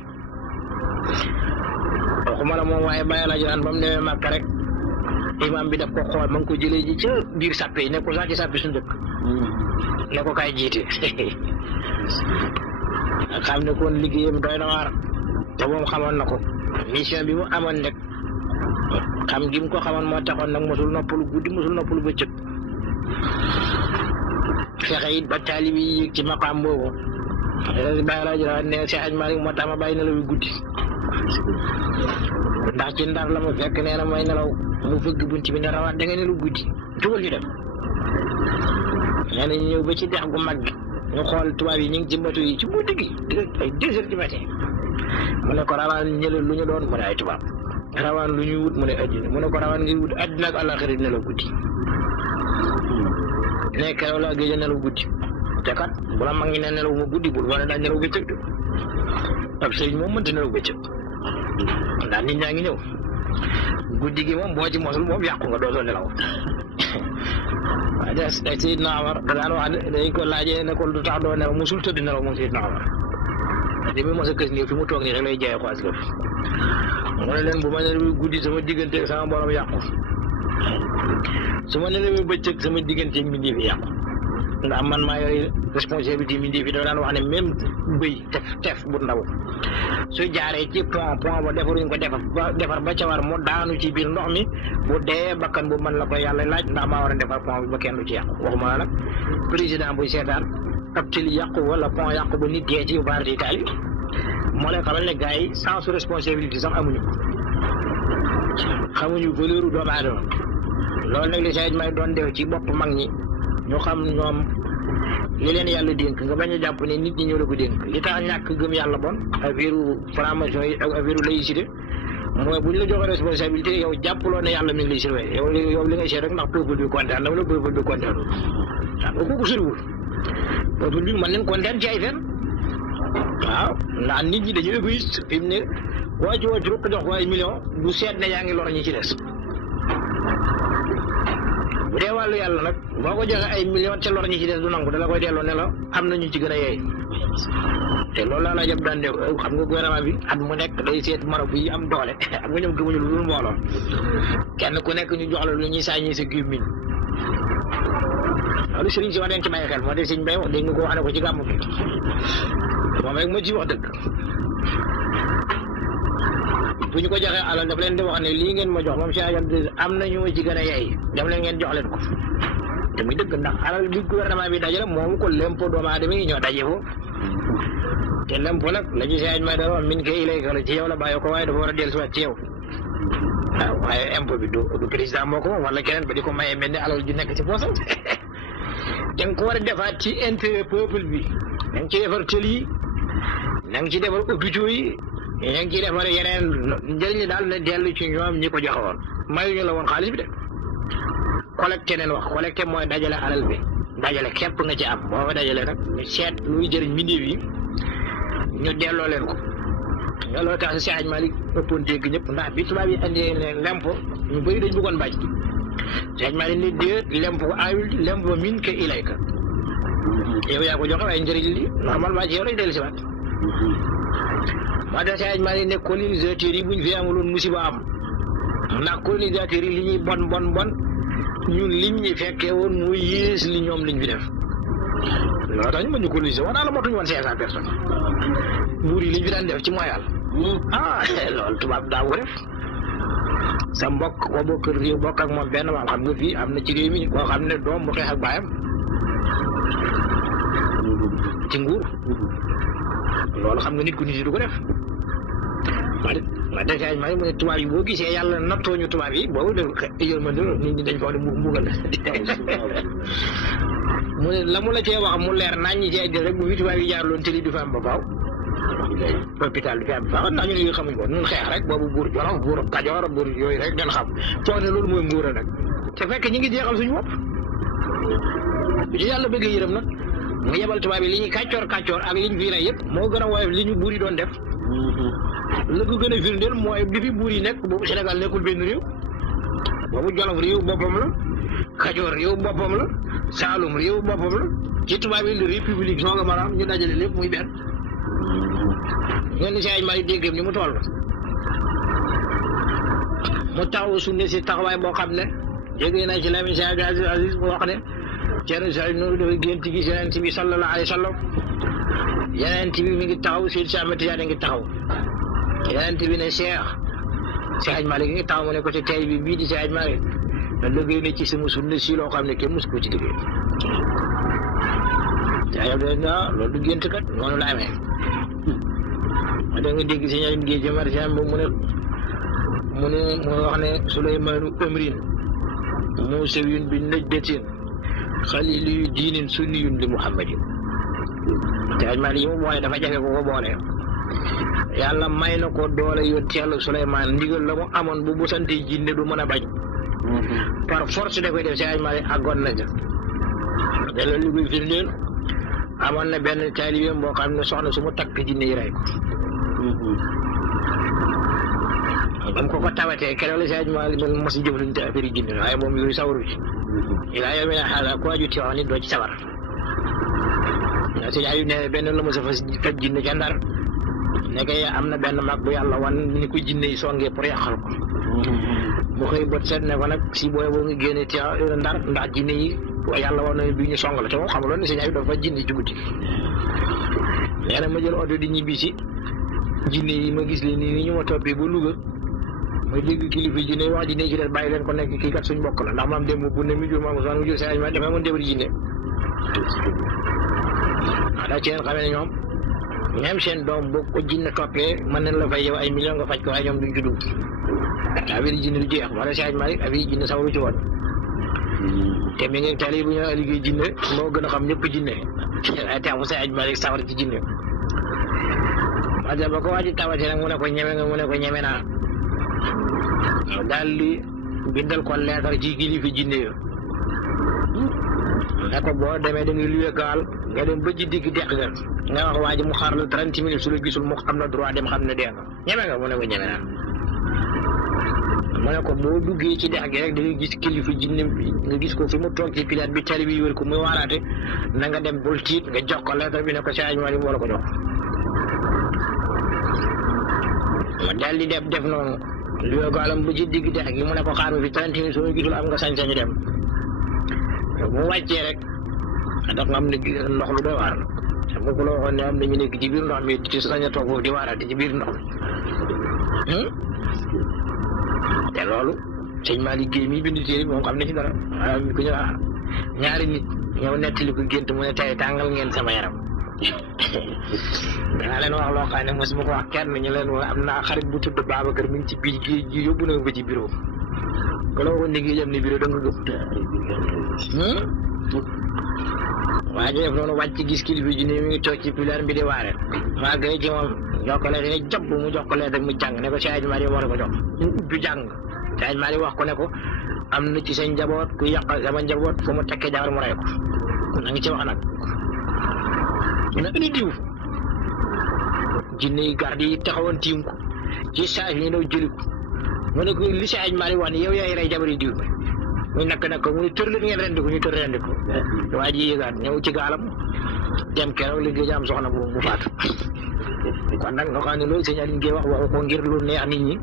waxuma la moom waaye bàyyi la jëlaan ba mu demee Makka rek imam bi daf ko xool ma ngi ko jëlee ji ca biir sàppe yi ne ko sax ci sàppe suñu dëkk ne ko kaay jiite xam ne kon liggéeyam doy na waar te moom xamoon na ko mission bi mu amoon rek xam gi mu ko xamoon moo taxoon nag mosul noppalu guddi mosul noppalu bëccëg fexe it ba taalib yi yéeg ci maqaam boobu bàyyi laa jëlaat ne Seydi Malick moo tax ma bàyyi nelaw yu guddi ndax ci Ndar la ma fekk nee na may nelaw mu fëgg bunt bi ne rawaat da nga nelaw guddi jógal ñu dem nee na ñu ñëw ba ci dex gu mag gi ñu xool tubaab yi ñu ngi ci bateau yi ci guddi gi ay 2 heures du matin mu ne ko rawaan ñële lu ñu doon mu ne ay tubaab rawaan lu ñuy wut mu ne addina mu ne ko rawaan ngay wut addina ak àllaxira nelaw guddi ne keroog laa géej a nelaw guddi te kat bu la mag ñi ne nelaw ma guddi bul wane daa nelaw bëccëg de ab sëriñ moom mënta nelaw bëccëg ndax nit ñaa ngi ñëw guddi gi moom boo ci mosul moom yàqu nga dootoo nelaw waaye des Seydina Omar da daan wax dañ ko laajee ne ko lu tax doo nelaw mosul tëdd nelaw moom Seydina Omar te mi mos a kës nii fi mu toog nii rek lay jaayee xoas lëf mu ne leen bu ma nelawee guddi sama digganteeg sama borom yàqu su ma nelawee bëccëg sama digganteeg mbindéef yi yàqu ndax man maa yore responsabilité mbindéef yi dafa daan wax ne même bëy tef bu ndaw su jaaree ci pont ba defaruñ ko defar ba ca war mu daanu ci biir ndox mi bu dee bakkan bu mën la ko yàlla laaj ndax maa war a defar pont bi ba kenn du ci yàqu waxuma la nag président buy seetaan ab tëli yàqu wala pont yàqu ba nit dee ci parti Italie moo lay xamal ne gars yi sans responsabilité sax amuñu xamuñu valeur doomu aadama loolu nag li Seydi Malick doon def ci bopp mag ñi ñu xam ñoom li leen yàlla dénk nga bañ a jàpp ne nit ñi ñoo la ko dénk li tax ñàkk gëm yàlla bon affaire franc-maçon yi ak affaire laïcité mooy bu ñu la joxee responsabilité yow jàppaloo ne yàlla mi ngi lay surveiller yow li nga seet rek ndax peuple bi kontaan na wala peuple bi kontaanul waaw nga kooku soriwul peuple bi mën nañ kontaan ci ay fen waaw ndax nit ñi dañu égoïste fi mu ne waa ci ruq jox ko ay million du seet ne yaa ngi lor ñi ci des bu dee wàllu yàlla nag boo ko joxe ay million ca lor ñi ci des du nangu dala koy delloo ne la am na ñu ci gën a yeey te loolu laa la jëm daan def xam nga gouvernement bi at mu nekk day seet marabu yi am doole xam nga ñoom gëmuñu lu dul mbooloo kenn ku nekk ñu jox la lu ñuy sàññi sa gémmiñ loolu sëriñ si wax dañ ci bàyyi xel moo tax sëriñ Bay wax dégg nga ko wax ne ko ci gàmmu gi moom rek moo ci wax dëgg bu ñu ko joxee alal daf leen di wax ne lii ngeen ma jox moom si am na ñu ci gën a yey dem leen ngeen jox leen ko te muy dëgg ndax alal bi gouvernement bi dajale moomu ko lempo doomu aadama yi ñoo daje foofu te lempo nag la ci Seydi Malick da wax min kay ilayka la ci yow la bàyyi ko waaye dafa war a dellusiwaat ci yow waaw waaye impôt bi du président moo ko moom wala keneen ba di ko mayee mel ni alal ju nekk ci poosam da nga ko war a defaat ci intérêt peuple bi da nga ci defar tëli yi da nga ci defar hôpitaux yi yaa ngi ciy defar yeneen njëriñ daal na dellu ci ñoom ñi ko joxe woon mayuñu la woon xaalis bi de collecté neen wax collecté mooy dajale alal bi dajale képp nga ci am boo ko dajale nag ñu seet luy jëriñ mbindeef yi ñu delloo leen ko looloo tax si Seydi Malick ëppoon dégg ñëpp ndax bi tubaab yi andi lempo ñu bëri dañ bëggoon bañ Seydi Malick ne déet lempo ayul lempo min ka ilayka yow yaa ko joxe waaye njëriñ li normalement ci yow lay dellu si waat moo tax Seydi Malick ne colonisateurs yi buñ fi amuloon musiba am ndax colonisateurs yi li ñuy bon ñun liñ ñi fekkee woon muy yées li ñoom liñ fi def loolu tax ñu mën ñu coloniser woon la motuñu woon 500 personnes buur yi liñ fi daan def ci mooy yàlla loolu tubaab daa ko def sa mbokk ko bokk réew bokk ak moom benn maam xam nga fii am na ci réew mi koo xam ne doom bu xeex ak baayam ci nguur loolu xam nga nit ku nit du ko def waaw des Hadj Malick mu ne tubaab yi boo gisee yàlla nattoo ñu tubaab yi boobu de yërmande nit ñi dañ ko ne mbugal mu ne la mu la cee wax mu leer nañ ñi cee def rek bu fi tubaab yi jaar loon tëli du fa am ba faaw hôpital du fi am ba faaw ndax ñun yooyu xamuñ ko ñun xeex rek boobu buur Jolof buur Kajoor buur yooyu rek ngeen xam foog ne loolu mooy nguura nag te fekk ñi ngi jeexal suñu bopp bu ci yàlla bëggee yërëm nag mu yebal tubaab yi li ñuy kàccoor ak li ñu fi rey yëpp moo gën a woyof li ñu buur yi doon def la ko gën a firndeel mooy bi fi buur yi nekk boobu Sénégal nekkul benn réew boobu Jolof réew boppam la Kajoor réew boppam la Saalum réew boppam la ci tubaab yi la république soo nga maraam ñu dajale lépp muy benn ngeen ni si ay mari déggam ni mu toll mu taxaw sunne si taxawaay boo xam ne jógee na ci Lamin si Abdou Aziz mu wax ne Ceerno Saïd Nourou dafa gént gis Yonent bi sallallahu alayhi wa sallam Yonent bi mi ngi taxaw Seydi Cheikh Ahmed Tidiane ngi taxaw Yonent bi ne Cheikh si Hadj Malick ngi taxaw mu ne ko ci tey bi bii di si Hadj Malick da liggéey ne ci sama sunna si loo xam ne kenn mosu ko ci liggéey yaa loolu du gént kat noonu la amee ma da nga dégg si ñaari géej gi marchand boobu mu wax ne Souleymanu Amrin Musawiyun bi najdatin xaliliyu diinin sunniyun li Muhammadin te Hadj Malick yi mu boole dafa jafe ko boole yàlla may na ko doole yónni Yàlla Souleymane ndigal la mu amoon bu sante jinne du mën a bañ par force da koy def si Hadj Malick àggoon na ca te loolu li koy firndeel amoon na benn taalibeem boo xam ne soxna su mu takk jinne yi rey ko ba mu ko tawatee keroog la si Hadj Malick man mos a jëflante affaire yi jinne waaye moom yooyu sawaru ci ilaa yow mi ne xaaral ku aju ci wax nit doo ci sawar si Ayub ne benn la mos a faj jinne ca Ndar nekk am na benn mag bu yàlla wan ni ko jinne yi songee pour yàqal ko mu xëy bët seet ne ko nag si booy boo nga génne ci Ndar ndax jinne yi yàlla war na bi ñu song la te moom xamuloon ne si Ayub dafa jinne ci guddi nee na ma jël oto di ñibbi si jinne yi ma gis leen ni ñu ma toppee ba Louga ma dégg kilifa jinne yi wax jinne yi ci des bàyyi leen ko nekk kii kat suñ bokk la ndax maam démb bu ne mi jur maam Ousmane mu jur si Ayub dafa mën débari jinne daa ci leen xamee ne ñoom même seen doom boo ko jinne toppee mën nañ la fay yow ay million nga faj ko waaye ñoom duñ ci dugg affaire yi jinne du jeex wala si Hadj Malick affaire yi jinne sawaru ci woon te mi ngi tali bu ñu liggéey jinne moo gën a xam ñëpp jinne ay tax bu si Hadj Malick sawar ci jinne ba ko waji tawate nag mu ne ko ñeme naa daal di bindal ko leetar ci kilifa jinne yo ne ko boo demee da ngay luwe gaal nga dem ba ci digg deq ga nga wax waa ji mu xaar la 30 minutes su la gisul mu am na droit dem xam ne dee nga ñeme nga mu ne ko ñeme naa mu ne ko boo duggee ci dex gi rek da ngay gis kilifa jinne bi nga gis ko fi mu toog ci pilaat bi tali bi wër ko muy waaraate na nga dem bul tiit nga jox ko lettre bi ne ko si Hadj Malick moo la ko jox ma daal di def noonu luwe gaalam ba ci digg dex gi mu ne ko xaar ma fi 30 minutes su la gisul am nga sañ-sañu dem mu wàccee rek ndax nga am ne ndox lu doy waar xam nga ku la waxoon ne am na ñu nekk ci biir ndox mi ci sañ a toog foofu di waaraate ci biir ndox mi te loolu sëñ Malick Guèye mi bind téere bi moom xam na ci dara ku ñu ñaari nit ñëw nettali ko gént mu ne tey tàngal ngeen sama yaram danaa leen wax loo xam ne mosuma ko wax kenn ñu leen wax am naa xarit bu tudd Babacar mi ngi ci biir géej gi yóbbu na ba ci bureau ku la waxoon ne géej am ni bureau da nga gëm waa ji def noonu wàcc gis kilifa ji ne mi ngi toog ci pilaar bi di waare maa gay ci moom jox ko lettre ne jàpp mu jox ko lettre mu jàng ne ko si Hadj Malick moo la ko jox mu ubbi jàng si Hadj Malick wax ko ne ko am na ci seen njaboot ku yàqal sama njaboot fu mu tekkee jabar mu rey ko na ngi ci wax nag ñu ne indi diw jinne yi garde yi taxawoon tiim ko ci saa yi ñu daw jëli ko mu ne ko li si Hadj Malick wax ne yow yaay rey jabar yi diw bi muy nakk mu ne tër leen ngeen rendi ko ñu tër rendi ko waa ji yëgaat ñëw ci gaalam dem keroog li géej am soxna bu faatu kon nag nga xam ne loolu sëñ Aliou Guèye waxu ko ngir lu neex nit ñi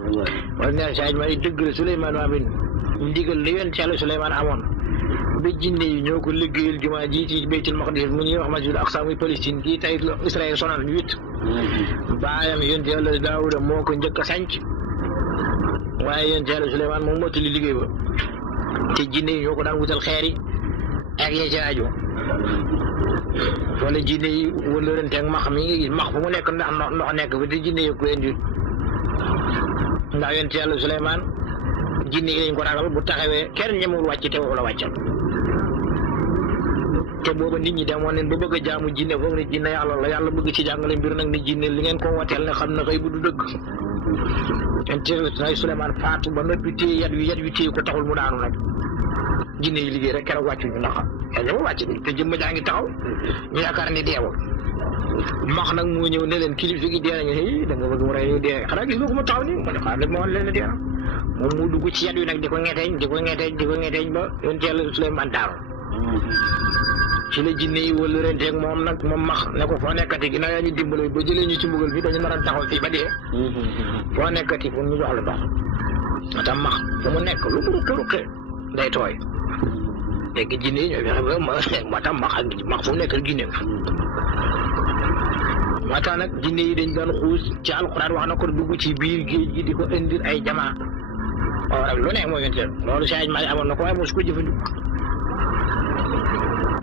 wala neex si Hadj Malick dëgg la Souleymane Amin ndigal li yonent Yàlla Souleymane amoon ba jinne yi ñoo ko liggéeyal jumaa ji ci Baytul Maqdis mu ñuy wax Masjidul Aqsa muy Palestine kii tey Israël sonal ñu it baayam yonent Yàlla Daawuda moo ko njëkk a sanc waaye yonent Yàlla Souleymane moom mottali liggéey ba te jinne yi ñoo ko daan wutal xeer yi ak ya ci aju wala jinne yi wëlërante ak max mi ngi gis max fu mu nekk ndax ndox nekk ba te jinne yi ko indi ndax yonent yàlla Suleymaan jinne yi lañ ko ragal bu taxawee kenn ñemewul wàcc te waxu la wàccal te booba nit ñi demoon nañ ba bëgg a jaamu jinne foog ne jinne yàlla la yàlla bëgg ci jàngale mbir nag ne jinne li ngeen ko wooteel ne xam na xëy bu du dëgg yonent yàlla Suleymaan faatu ba noppi téye yat wi téye ko taxul mu daanu nag jinne yi liggéey rek keroog wàccu ñu naxa kenn ñemewul wàcc te jëmm jaa ngi taxaw ñu yaakaar ni deewul max nag moo ñëw ne leen kilifa gi dee nañu da nga bëgg mu rey dee xanaa gis nga ko mu taxaw nii ma ne xaaral ma wan leen ne dee na moom mu dugg ci yat wi nag di ko ñeteeñ ba yonent yàlla Suleymaan daanu ci la jinne yi wala renteeg moom nag moom max ne ko foo nekkati ginnaaw yaa ñu dimbale ba jëlee ñu ci mbugal bi dañu naroon taxaw fii ba dee foo nekkati pour ñu jox la ndox moo tax max fu mu nekk lu mu ruqe day tooy léegi jinne yi ñooy fexe ba moo tax max fu mu nekk jinne moo tax nag jinne yi dañ doon xuus ci alxuraan wax na ko dugg ci biir géej gi di ko indil ay jamaa waaw rek lu ne mooy yonte loolu changement amoon na ko waaye mosu ko jëfandiku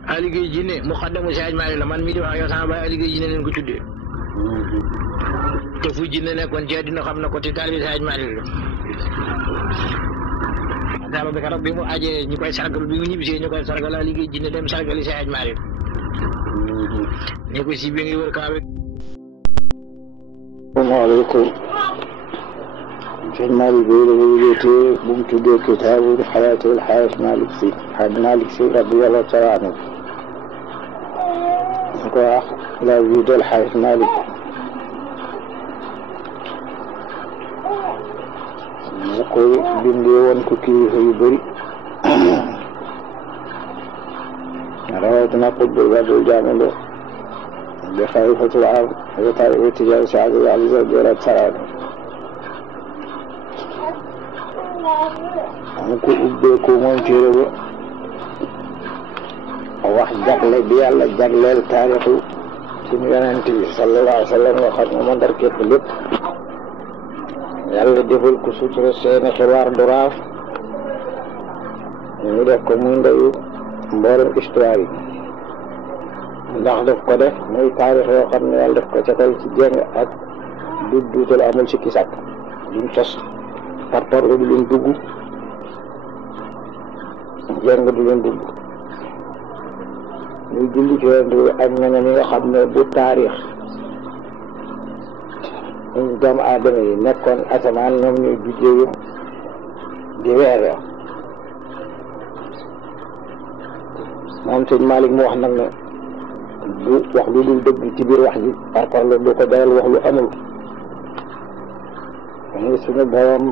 Aliou jinne mu xaddamu changement la man mii di wax yow sama baay Aliou jinne leen ko tuddee te fu jinne nekkoon ci àddina xam na ko te taalibi changement la daama bi keroog bi mu ajee ñu koy sargal bi mu ñibbisee ñu koy sargal Aliou jinne dem sargali changement ne ko si bi ngi wër kaabe asalaamaaleykum sëñ Malick Gueye la wéyatee bu mu tuddee kitaabu xayaatul xaaj Malick Sy xaaj Malick Sy radiyallahu taala anhu ñu ko wax la vie del xaaj Malick mu koy bindee woon ko kilifa yu bëri rawatina xutbul badul jaamalo bi xalifatul am wa tijaan saadi yàlla jalla taala mu ko ubbeeku moom téere ba wax jagle bi yàlla jagleel taarixu suñu yonent bi sallallahu alayhi wa sallam nga xam ne moo ndar képp lépp yàlla defal ko sutura seeni xibaar du raaf ñu def ko muy ndeyu mboolem histoire yi ndax daf ko def muy taarix yoo xam ne yàlla def ko catal ci jéng ak duutal amul sikki sàkk duñ tos par du leen dugg jéng du leen dugg ñuy julli ci yonent bi ak ñoom ñi nga xam ne bu taarix ñu doomu aadama yi nekkoon asamaan ñoom ñuy biddeeyu di weer ya moom sëñ Malick mu wax nag ne bu wax lu dul dëgg ci biir wax ji par parlo du ko dayal wax lu amul ñu suñu borom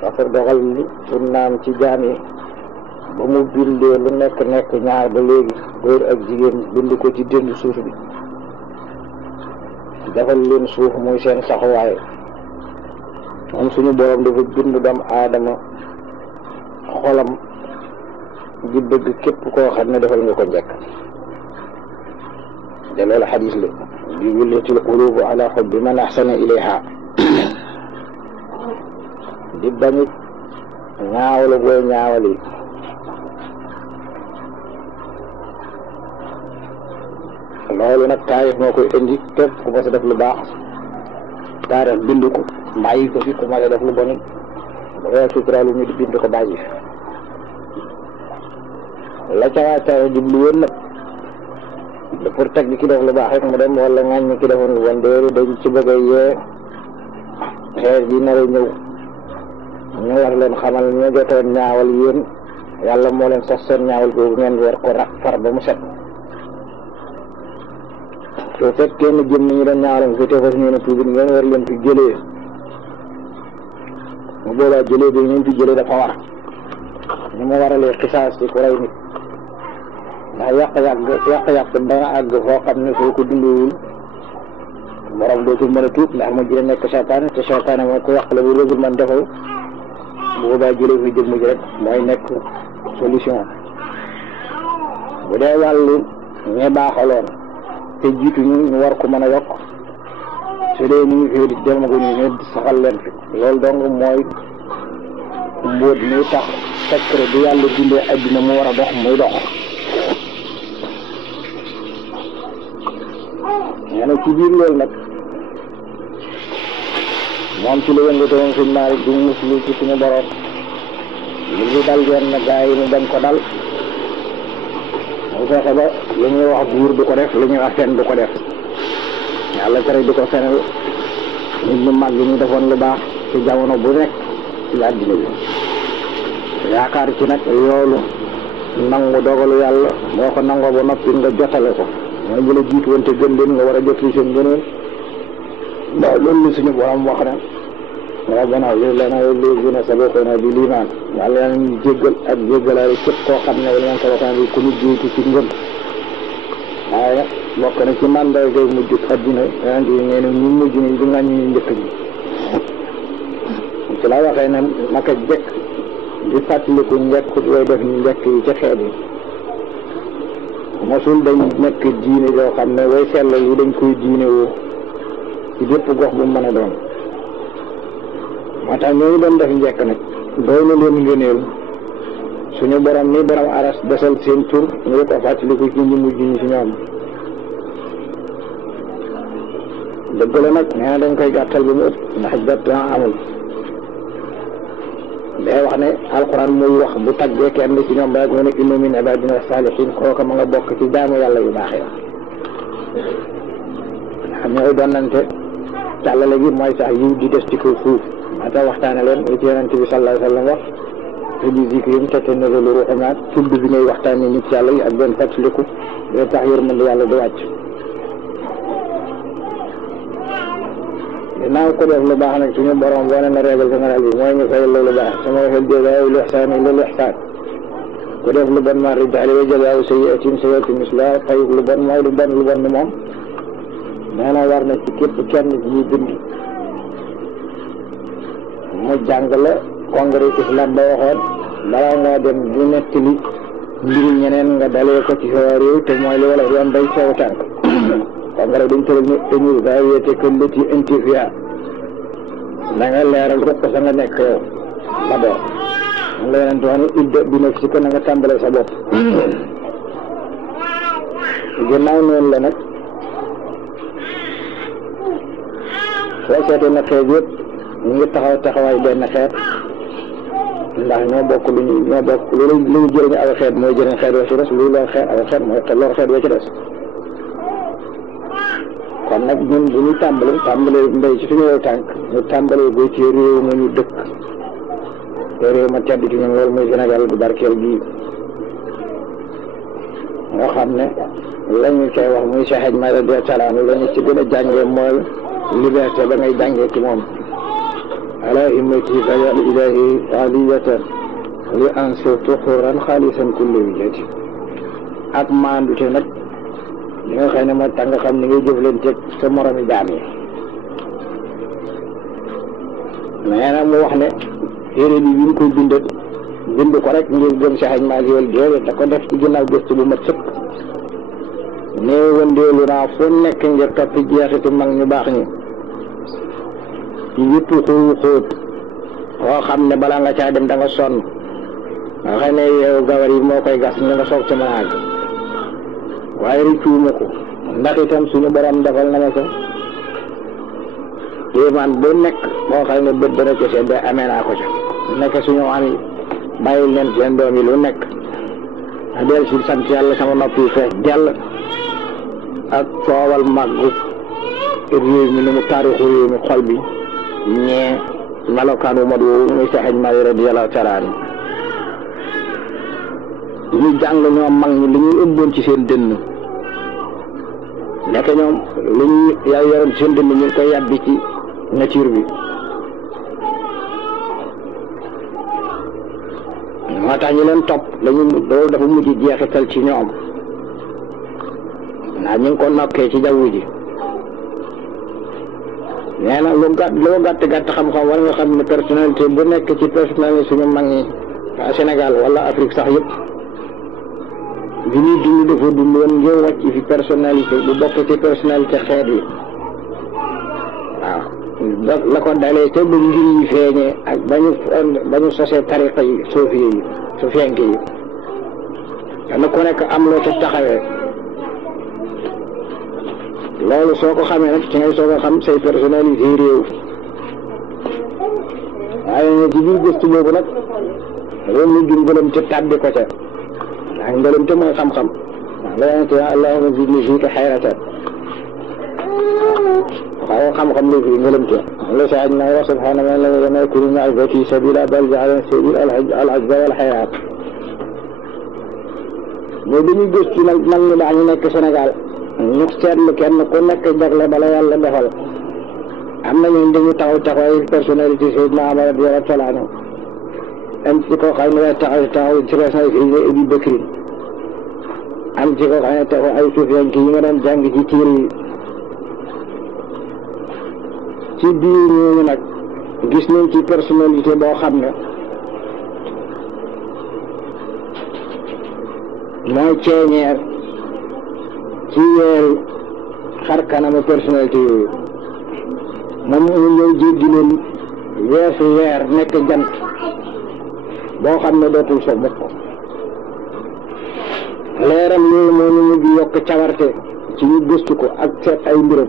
dafa dogal li sunnaam ci jaam yi ba mu bindee lu nekk ñaar ba léegi góor ak jigéen bind ko ci dëndu suuf bi defal leen suuf muy seen saxuwaay moom suñu borom dafa bind doomu aadama xolam di bëgg képp koo xam ne defal nga ko njëkk te loolu xadis la di jullatil qulubu ala hubbi man ahsana ilayha di bañit ñaawlu booy ñaawali loolu nag taarix moo koy indi képp ku mas a def lu baax taarix bind ko bàyyi ko fi ku mas a def lu bon ba weer suturaalu ñu di bind ko bàyyi la ca waa taarix jublu woon nag da pour teg ki def lu baax rek mu dem wala ŋàññi ki defoon lu bon déedéet dañ ci bëgg a yee xeer bi nar a ñëw ñu war leen xamal ñu jotoon ñaawal yéen yàlla moo leen sax seen ñaawal boobu ngeen war ko far ba mu set soo fekkee ne jëm ñu doon ñaawal fi te fas ñu ne tuubi ngeen war leen fi jëlee mu boobaa jëlee bi ngeen fi jëlee dafa war ni mu waralee xisaas ci ku rey nit ndax yàq-yàq dana àgg foo xam ne soo ko dunduwul borom dootul mën a tuub ndax mu jëlee nekk seytaane te seytaane mooy ku yàq la bu dootul man defal bu boobaa jëlee fi jëmm ji rek mooy nekk solution bu dee wàllu ñe baaxaloon te jiitu ñu war ko mën a yokk su dee ñu ngi fi di demaguñu ñu saxal leen fi loolu dong mooy mbóot mi tax secret bi yàlla bindee addina mu war a dox muy dox nee na ci biir loolu nag moom ci la yëngatu moom suñ Maalik di muslu ci suñu borom li dal yenn gaa yi mu bañ ko dal mu fexe ba li ñuy wax buur du ko def li ñuy wax fen du ko def yàlla tere di ko fenal nit ñu mag ñu defoon lu baax ci jamono bu nekk ci àddina bi yaakaar ci nag yoolu nangu dogalu yàlla moo ko nangoo ba noppi nga jotale ko mooy ñu la jiitu woon te gën leen nga war a jot li seen gëneel ndax loolu suñu borom wax na rabbana ighfir lana wa lillazina sabaquna bil iman yàlla na ñu jéggal ak jéggalaale képp koo xam ne wala sabaquna bi ku ñu jiitu ci ngëm waaye bokk na ci mandarga mujj addina yonent yi nee na ñu mujj ni di nga ñu njëkk ñi ci la waxee ne naka jekk di fàttaliku njëkkut way def ñu njëkk yi ci xeet yi mosul dañ nekk diine yoo xam ne way sellal yi dañ koy diine woo ci bépp gox bu mën a doon moo tax ñooñu doon def njëkk nag doy na leen ngëneel suñu borom ni borom aras desal seen tur ñu di ko fàttaliku ci ñu mujj ñi ci ñoom dëgg la nag nee na dañ koy gàttal ba mu ëpp ndax jot amul day wax ne alquran muy wax bu taggee kenn ci ñoom rek mu ne inna min ibadina salihin kooka ma nga bokk ci jaamu yàlla yu baax yi xam ñooy doonante càllale gi mooy sax yiw di des ci kaw suuf maa tax waxtaane leen ci yonent bi sallallahu alayhi wa sallam wax te di zikrim tatanazzalu ruuhunaat tudd bi ngay waxtaane nit yàlla yi ak benn fàttaliku day tax yërmande yàlla di wàcc dinaa ko def lu baax nag suñu borom wane na règle générale bi mooy ñu fay lu baax sama waxel jazaa'ul ihsaan illal ihsaan ku def lu bon ma riddaale wa jazaa'u sayyi'atin sayyi'atun mislahaa fay lu bon mooy lu bon ni moom nee na war na ci képp kenn ci ñuy bind mu jàng la congrès islam ba waxoon balaa ngaa dem di nettali mbiri ñeneen nga dalee ko ci sa réew te mooy li wala yoon day sew tànk congrès dañ tëral ñu émir zaawiyata kallati anti fiihaa da nga leeral ruq sa nga nekk yow ba door mu la yeneen toon ibda bi nafsika na nga tàmbalee sa bopp ginnaaw noonu la nag soo seetee na xeet yëpp ñu ngi taxawaay benn xeet ndax ñoo bokk lu ñu jëriñ aw xeet mooy jëriñ xeet wa ci des luy lor xeet aw xeet mooy lor xeet wa ci des kon nag ñun bu ñu tàmbalee mbéy ci suñu yow tànk ñu tàmbalee ko ci réew ma ñu dëkk te réew ma tedd ci ñun loolu muy Sénégal bu barkeel bii nga xam ne la ñu koy wax muy Cheikh Hadj Malick de Salaan la ñu ci gën a jàngee mooy liberté ba ngay jàngee ci moom ala himmati fajal ilahi aliyatan li ansirtu xuran xaalisan kulli wijati ak maandute nag li nga xam ne mooy tax nga xam ni ngay jëflanteeg sa moromi jaam yi mais nag mu wax ne téere bi ñu koy bind ko rek ngir gëm Cheikh Hadj Malick wal déedéet da ko def ci ginnaaw gëstu bu mat sëkk néew wëndeelu naa fu nekk ngir topp jeexiti mag ñu baax ñi ci yëpp xóot koo xam ne balaa nga caa dem da nga sonn nga xam ne yow gawar yi moo koy gas ñu nga soog ci mën a àgg waaye rëccuwuma ko ndax itam suñu borom defal na ma ko kéemaan bu nekk moo xam ne bët dana ci sedd amee naa ko ca nekk suñu am yi bàyyil leen seen doom yi lu nekk a del si sant yàlla sama noppi fees dell ak coowal màggu réew mi ni mu taarixu réew mi xol bi ñee melokaanu mat woowu muy Cheikh Hadj Malick radiyallahu ta'ala anhu ñu jàng ñoom mag ñi li ñuy ëmboon ci seen dënn nekk ñoom li ñuy yoroon ci seen dënn ñu ngi koy yàbbi ci nature bi moo tax ñu leen topp loolu dafa mujj jeexital ci ñoom ndax ñu ngi ko nokkee ci jaww ji nee na loo gàtt xam-xam war nga xam ne personnalité bu nekk ci personnalité suñu mag ñi waa Sénégal wala Afrique sax yëpp bi ñuy dund dafa dund woon ngir wàcc fi personnalité bu bokk ci personnalité xeet yi waaw la ko dalee te ba ngir yi feeñee ak ba ñu sosee tariqa yi suufiyanke yi kenn ku nekk am loo ca taxawee loolu soo ko xamee nag ci ngay soo ko xam say personnalité réew waaye ne ci biir gëstu boobu nag loolu mu jur ngëlam te tàbbi ko ca ndax ngëlam te mooy xam-xam la yonente allahumma zidni fiika xayratan waaye xam-xam li fi ngëlam te la saaj na wa subhana man lam yakun ma'rifati sabila bal ja'ala sabil al-ajba wal xayraat mais dañuy gëstu nag mag ñu baax ñu nekk Sénégal ñu seetlu kenn ku nekk jagle bala yàlla defal am na ñun dañu taxaw ay personnalité Seydina Omar radiyallahu taala anhu am ci koo xam ne taxaw ci personnalité Abu Bakr am ci koo xam ne taxaw ay Sufyaan ki yi nga doon jàng ci téere yi ci biir ñooñu nag gis nañ ci personnalité boo xam ne mooy ceeñeer ci weeru xar kanamu personnalité yooyu moom ñu ñëw jéggi leen weesu weer nekk jant boo xam ne dootul so mukk leeram yooyu moo ñu mujj yokk cawarte ci ñu gëstu ko ak seet ay mbiram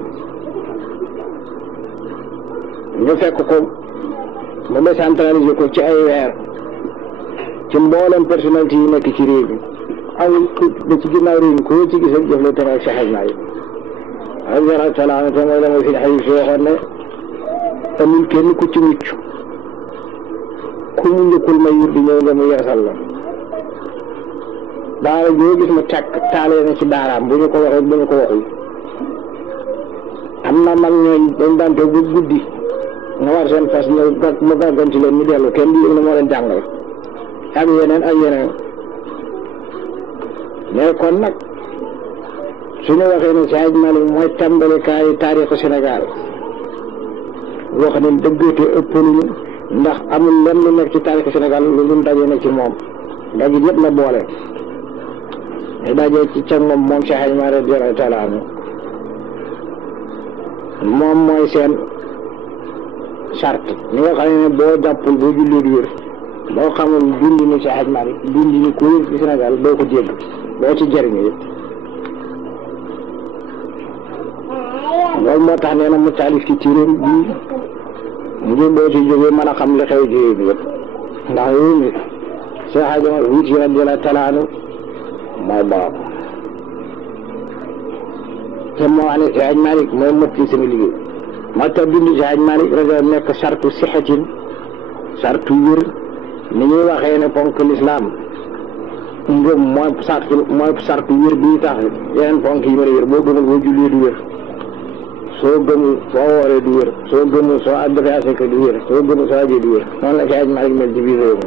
ñu fekk ko mu décentralisé ko ci ay weer ci mboolem personnalité yi nekk ci réew mi amul ba ci ginnaaw réew mi koo ci gis ak jëf la te ak saxaj naa yi radiyallahu taala anhu te mooy la mooy fi xadis si waxoon ne amul kenn ku ci mucc ku mu njëkkul may yut di ñëw nga mu yeesal la daara joo gis mu càkk taalee na ci daaraam bu ñu ko waxee bu ñu ko waxul am na mag ñooñ dañ daan toog bu guddi nga war seen fas ñëw mu gàggan ci leen ñu dellu kenn di yëg na moo leen jàngal ak yeneen mais kon nag suñu waxee ne Seydi Malick mooy tàmbalikaayu taarixu Sénégal wax ne dëggate ëppaluñu ndax amul lenn lu nekk ci taarixu Sénégal lu ñu daje na ci moom daje yëpp la boole ñu daje ci ca moom Seydi Malick radiyallahu taala anhu moom mooy seen charte ñi nga xam ne boo jàppul boo jullee du wér boo xamul dundi ni Seydi Malick dundi ni ku wér ci Sénégal doo ko dégg doo ci jëriñu yëpp loolu moo tax nee na mu taalif ci téeréem bii ngir boo ci jógee mën a xam li xew ci réew mi yëpp ndax réew mi Cheikh Hadji Omar Fouti radiyallahu taala anhu mooy borom te moo wax ne Seydi Malick mooy mottali sama liggéey moo tax bindu Seydi Malick rajo nekk sartu sixatin sartu wér ni ñuy waxee ne ponk l'islam ngëm mooy sartu wér bii tax yeneen ponk yi mën a wér boo gëmul boo jullee du wér soo gëmul soo wooree du wér soo gëmul soo defee asaka du wér soo gëmul soo ajee du wér noonu la Seydi Malick mel ci biir réew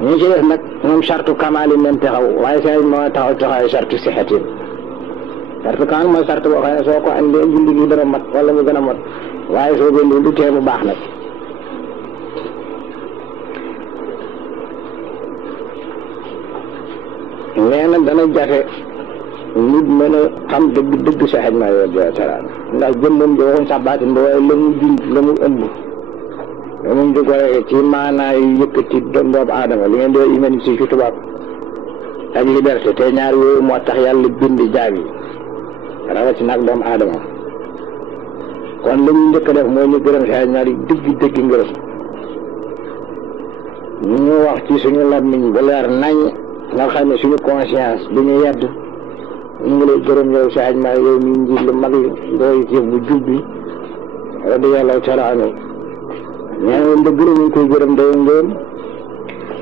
mi ñu ci def nag moom sartu kamaali leen taxaw waaye Seydi moo taxaw sartu sixatin sartu kamal mooy sartu boo xam ne soo ko andee julli gi dana mat wala mu gën a mat waaye soo gëndul du tee mu baax nag nee na dana jafe nit mën a xam dëgg Seydi Malick radiyallahu taala ndax jëmmam ji waxuñ sax baatin ba waaye la mu junj la mu ëmb la mu di ko ci maanaa yu yëkkati doomu aadama li ngeen di humanité ci tubaab ak liberté te ñaar yooyu moo tax yàlla bind jaam yi rawatina ak doomu aadama kon la ñu njëkk a def mooy ñu gërëm Seydi Malick dëgg ngërëm ñu wax ci suñu làmmiñ ba leer nañ nga xam ne suñu conscience du ñu yedd ñu ngi lay gërëm yow Seydi Malick yow mi njiit lu mag li dooy jëf bu jub bi radiyallahu taala anhu ñaan dëgg la ñu ngi koy gërëm day ngërëm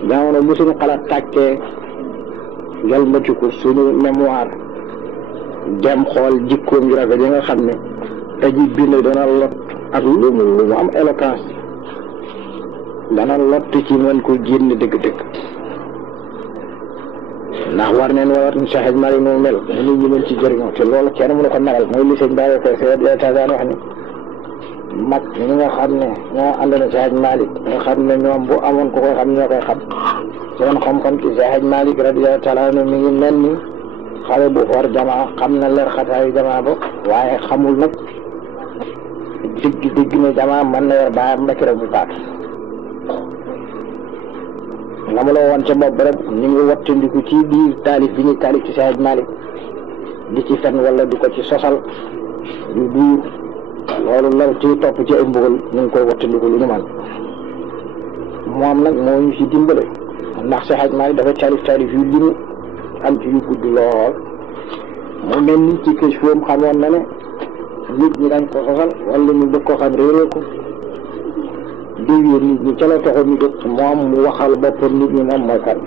jamono bu suñu xalaat tàkkee jalbatiku suñu mémoire dem xool jikkoom yu rafet yi nga xam ne aji bind dana lot ak lu mu am éloquence dana lot ci mën ko génn dëgg-dëgg ndax war neen warat Seydi Malick mu mel nit ñi mën ci jëriñoo te loolu kenn mënu ko melal mooy li sëñ Baye Faye Seydi Tagan wax ni mag ñi nga xam ne ñoo ànd na Seydi Malick nga xam ne ñoom bu amoon ku koy xam ñoo koy xam seen xam-xam ci Seydi Malick radiyallahu taala anhu mi ngi mel ni xale bu for jamaa xam na leer xataayu jamaa ba waaye xamul nag digg ne jamaa mën na yor baayam mbekk rek bu faatu nga ma la woon ca bopp rek ñu ngi wattandiku ci biir taalif bi ñuy taalif ci Seydi Malick di ci fen wala di ko ci sosal di duur loolu la ci topp ci ay mbugal ñu ngi koy wattandiku lu ñu man moom nag moo ñu ci dimbale ndax si xaj maay dafa taalif yu limu am ci yu gudd lool mu mel ni ci kës foom xamoon na ne nit ñi dañ ko sosal wala ñu bëgg ko xam réeree ko déwéer nit ñi ca la taxoon ñu jóg moom mu waxal boppam nit ñi moom mooy kan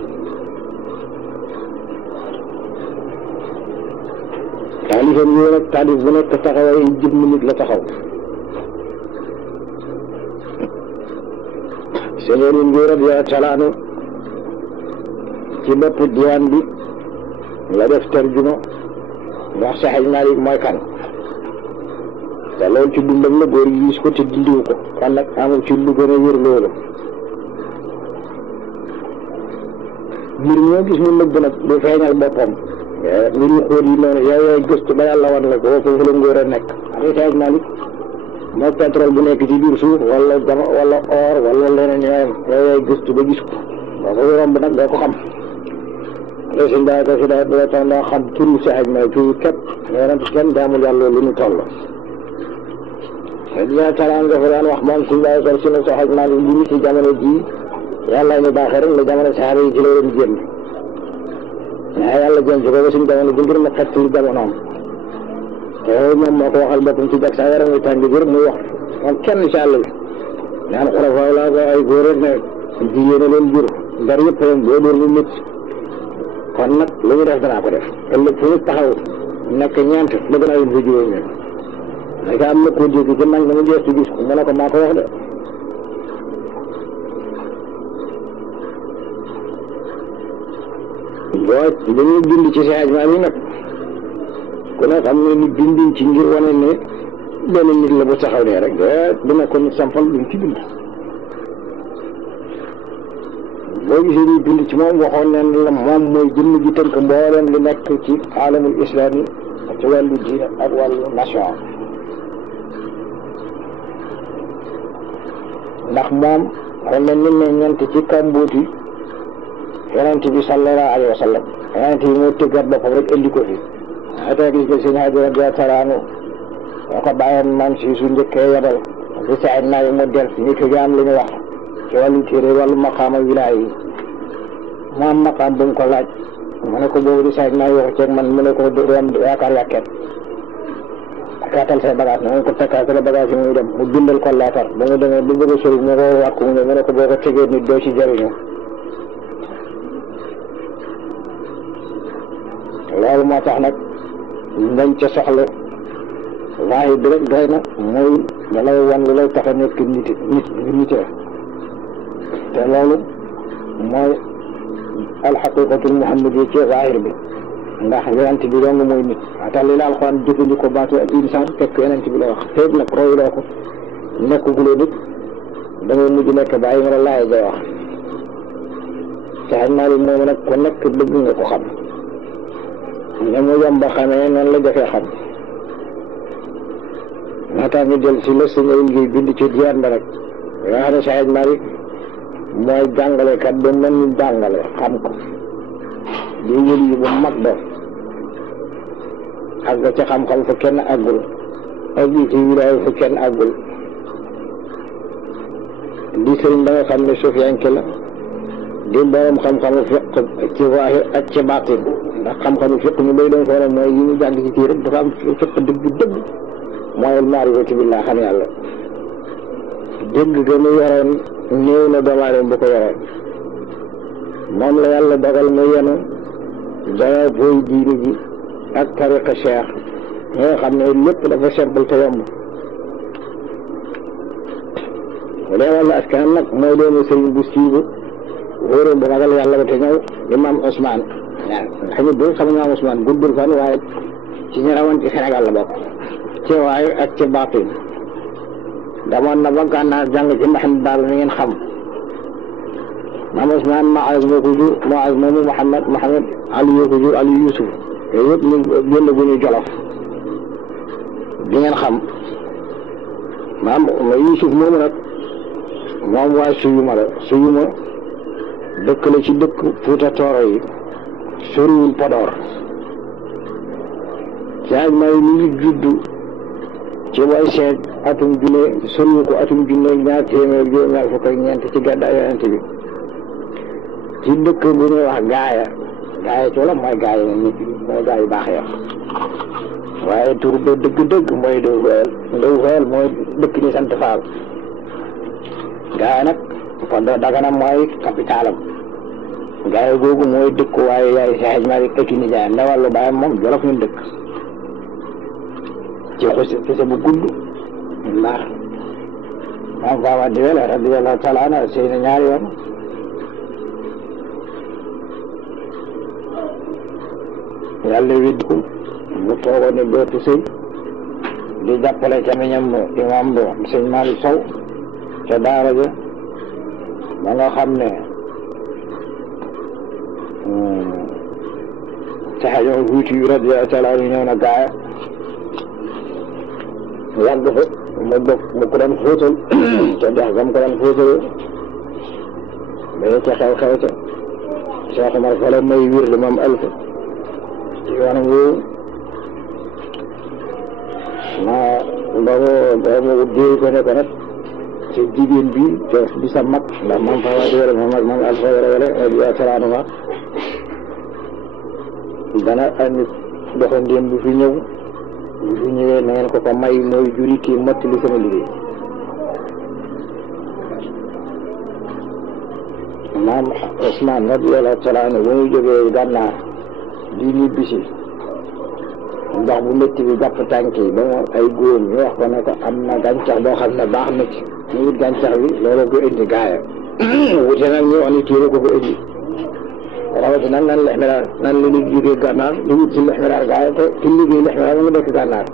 taalifam yooyu nag taalif bu nekk taxaway jëmm nit la taxaw Sëriñ Nguur radiyallaahu taala anhu ci bopp diwaan bi la def tarjuma wax Seex Hajji Maalik mooy kan te loolu ci dundam la góor yi gis ko te dindiwu ko kon nag amul ci lu gën a wér loolu mbir ñoo gis mu nëbb nag du feeñal boppam mbir yu xóot yi noonu yow yaay gëstu ba yàlla wan la ko foofu la Nguur a nekk Seex Hajji Maalik moo pétrole bu nekk ci biir suuf wala wala or wala leneen ñooyam yow yaay gëstu ba gis ko boo ko romb nag doo ko xam si daa ko si daa doo tax ndaa xam turu Seex Hajji Maalik turu képp yonent kenn daamul yàlla lu ñu toll dina talaan nga fa daan wax moom si daa ko si na Seex Hajji Maalik li ñu ci jamono jii yàlla ñu baaxee rek la jamono saxaaba yi ci la doon génn mais yàlla jëm ci ko ba suñu jamono bi ngir ma xett li jamonoom te moom moo ko waxal boppam ci jag saa yaram wi tàng jër muy wax moom kenn ci àll bi naan xurafaa laa ko ay góor rek ne jigéen a leen jur ndar yëpp yam boo dóor mu métti kon nag lu ñu def danaa ko def ëllëg fu ñu taxaw nekk ñeent la gën a yëm fa juróom ñi naka am na koo dégg ci mag na mu geestu gis ko mu ne ko maa ko wax de boo dañuy bind ci Seex Hajji Maalik nag ku ne xam ne ni binduñ ci ngir wane ne benn nit la bu taxaw ne rek dina ko nit sampal duñ ci bind boo gisee ñuy bind ci moom waxoon nañ la moom mooy jëmm ji tënk mbooleem li nekk ci alamul islami ci wàllu diine ak wàllu nation ndax moom xam ne nit ne ñent ci kàmbooti yonent bi sallallahu alayhi wa sallam yonent bi moo tëggat boppam rek indi ko fi xëy gis nga sëñ Hajji radiyallaahu taala anhu boo ko bàyyoon maam si su njëkkee yebal si Seex Hajji Maalik mu del si ñu am lu ñu wax ci wàllu téere wàllu maqaama wilaaya yi mu am maqaam bu mu ko laaj mu ne ko boobu di Seex Hajji Maalik waxu ceeg man mu ne ko doon yaakaar yàkket kaatal say bagage na nga ko takkaat la bagage yi muy dem mu bindal ko laatar ba mu demee bu bëgg a sori mu ko wàkk mu ne ko boo ko tegee nit doo ci jariñu loolu moo tax nag ngañ ca soxla waaye bi rek doy na mooy da lay wan lu lay tax a nekk nite te loolu mooy alxaqiqatul muhammadi ci zaahir bi ndax yonent bi dong mooy nit waa tax li la alxuraan jëfandikoo baatu ak insaan fekk yonent bi la wax féeg nag royloo ko nekkaguloo nit da ngay mujj nekk bàyyi nga la laay day wax Seex Hajji Maalik moomu nag ku nekk bëgg nga ko xam ne mu yomb a xamee noonu la jafee xam moo tax ñu jël si la sëñ Aliou Guèye bind ci diwaan ba rek yoo xam ne Seex Hajji Maalik mooy jàngalekat ba mën ñu jàngale xam ko di wëli yi bu mag doon àgg ca xam-xam fu kenn àggul ak yi ci wilaaya fu kenn àggul di sëriñ ba nga xam ne suufiyanke la di borom xam-xamu fiq ci zaahir ak ci baatin ndax xam-xamu fiq ñu bay doon foore mooy yi ñu jàng ci kii rek dafa am fiq dëgg mooy maarifatu billah xam yàlla dégg ga mu yoroon néew na doomu aadama bu ko yoroon moom la yàlla dogal mu yenu daya booy diini ji ak tariqa cheikh ñi nga xam ne lépp dafa simple te yomb bu dee wàllu askan nag mooy doomu sëriñ bu siibu wóoróom bu ragal yàlla ba te ñëw Imam Ousmane waaw xam nga xam nga Ousmane guddul fan waaye ci ñu rawoon ci Sénégal la bokk ci waaye ak ci baatin damoon na ba gànnaar jàng ci Mahamad Baal mi ngeen xam Maam Ousmane Maaz moo ko jur Maaz moomu Mouhamad Ali yoo ko jur Ali Youssouf yooyu yëpp ñu génn gu ñu Jolof di ngeen xam maam Youssouf moomu nag moom waa Suyuma dëkk la ci dëkk Fuuta Tooro yi soriwul Podor Seex Hajji Maalik mi ngi juddu ci way seet atum junne soriwu ko atum junne ñaar téeméer juróom-ñaar fukk ak ñeent ci gàddaay Yonent bi ci dëkk bu ñuy wax gaaya ci wala mooy gaaya nit mooy gaa yu baax ya waaye tur ba dëgg-dëgg mooy Ndow Feel mooy dëkk ni sant Faal gaaya nag kon Dagana mooy capitalam gaaya googu mooy dëkk waaye yaay Seex Maalik ak nijaayam ndawal lu baayam moom Jolof ñu dëkk ci xise bu gudd ndax maam Faama Diwele radiyallahu taala anha sëy na ñaari yoon yàlla widdi ko mu toogoon ne dootu sëy di jàppale camiñam imam bo sëñ Malick Sow ca daara ja ba nga xam ne ca xajoon fuuti yu radiyallahu taala anhu ñëw na gaaya yàgg fa mu bokk mu ko doon fóotal ca dex gam ko doon fóotale ba ca xew-xew ca Cheikh Omar fa la may wir li moom alfa ci yoonam woowu boobu déey ko ne ko nag ci jigéen bi te di sa mag ndax moom fa waa di wala moom ak moom alfa wala radiyallahu taala anhu dana andi doxandéem bu fi ñëw bu fi ñëwee na ngeen ko may mooy juri kii mottali sama liggéey maam Ousmane radiyallahu taala anhu ba muy jógee Gànnaar di ñibbisi ndox bu métti bi jàpp tànk yi ba mu ay góor ñu wax ko ne ko am na gàncax boo xam ne baax na ci ñu wut gàncax bi loolu ko indi gaaya wute nag ñu wax ni téere ko indi rawatina nan lexmiraar nan la ñuy jógee Gànnaar di wut si lexmiraar gaaya te ki liggéey lexmiraar mu nekk Gànnaar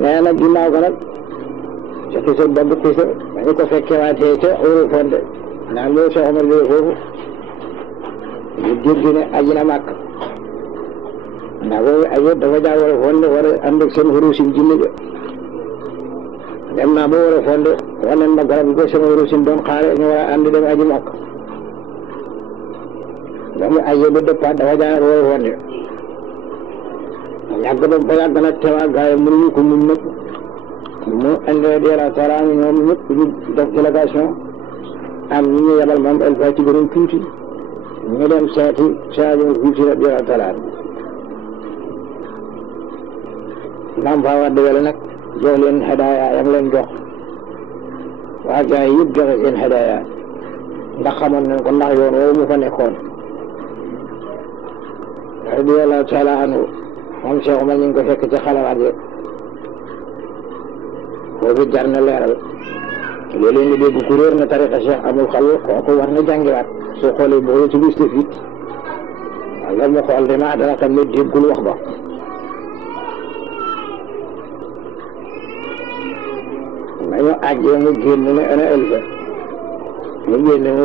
nee na ginnaaw ko nag ca xisa boobu xisa dañu ko fekkewaatee ca Ouro Fondé naan loolu Cheikh Omar jóge foofu ñu dégg ne aji na màkk ndax boobu aji dafa jaa Ouro Fondé war a ànd ak seen xurusin jinne ja dem naa ba Ouro Fondé wan leen ma garab yi ko sama xurusin doon xaare ñu war a ànd dem aji màkk ba mu aji ba dëppaat dafa jaa Ouro Fondé yàgg ba yàgg nag teewaa gaa yi mënuñu ko muñ nag mu indi radiyallahu taala anhu ñoom ñëpp ñu def délégation am ñu ñu yebal moom El Hadj ci gënoon tuuti ñu dem seeti Sadio Fouti radiyallahu taala anhu maam Faawa Diwele nag jox leen hadaaya yam leen jox waa gaa yi yëpp joxe seen hadaaya ndax xamoon nañ ko ndax yoon woowu mu fa nekkoon radiyallahu taala anhu moom Cheikh Omar ñu ngi ko fekk ci xalawaat yi boobu jar na leeral léeg-léeg nga dégg ku réer na tariqa Cheikh amul xalwa kooku war na jàngiwaat soo xoolee boo ci gis it wala mu xool dina dana xam ne déggul wax ba nañu àjjee mu génn ne ana ëllëg mu génn mu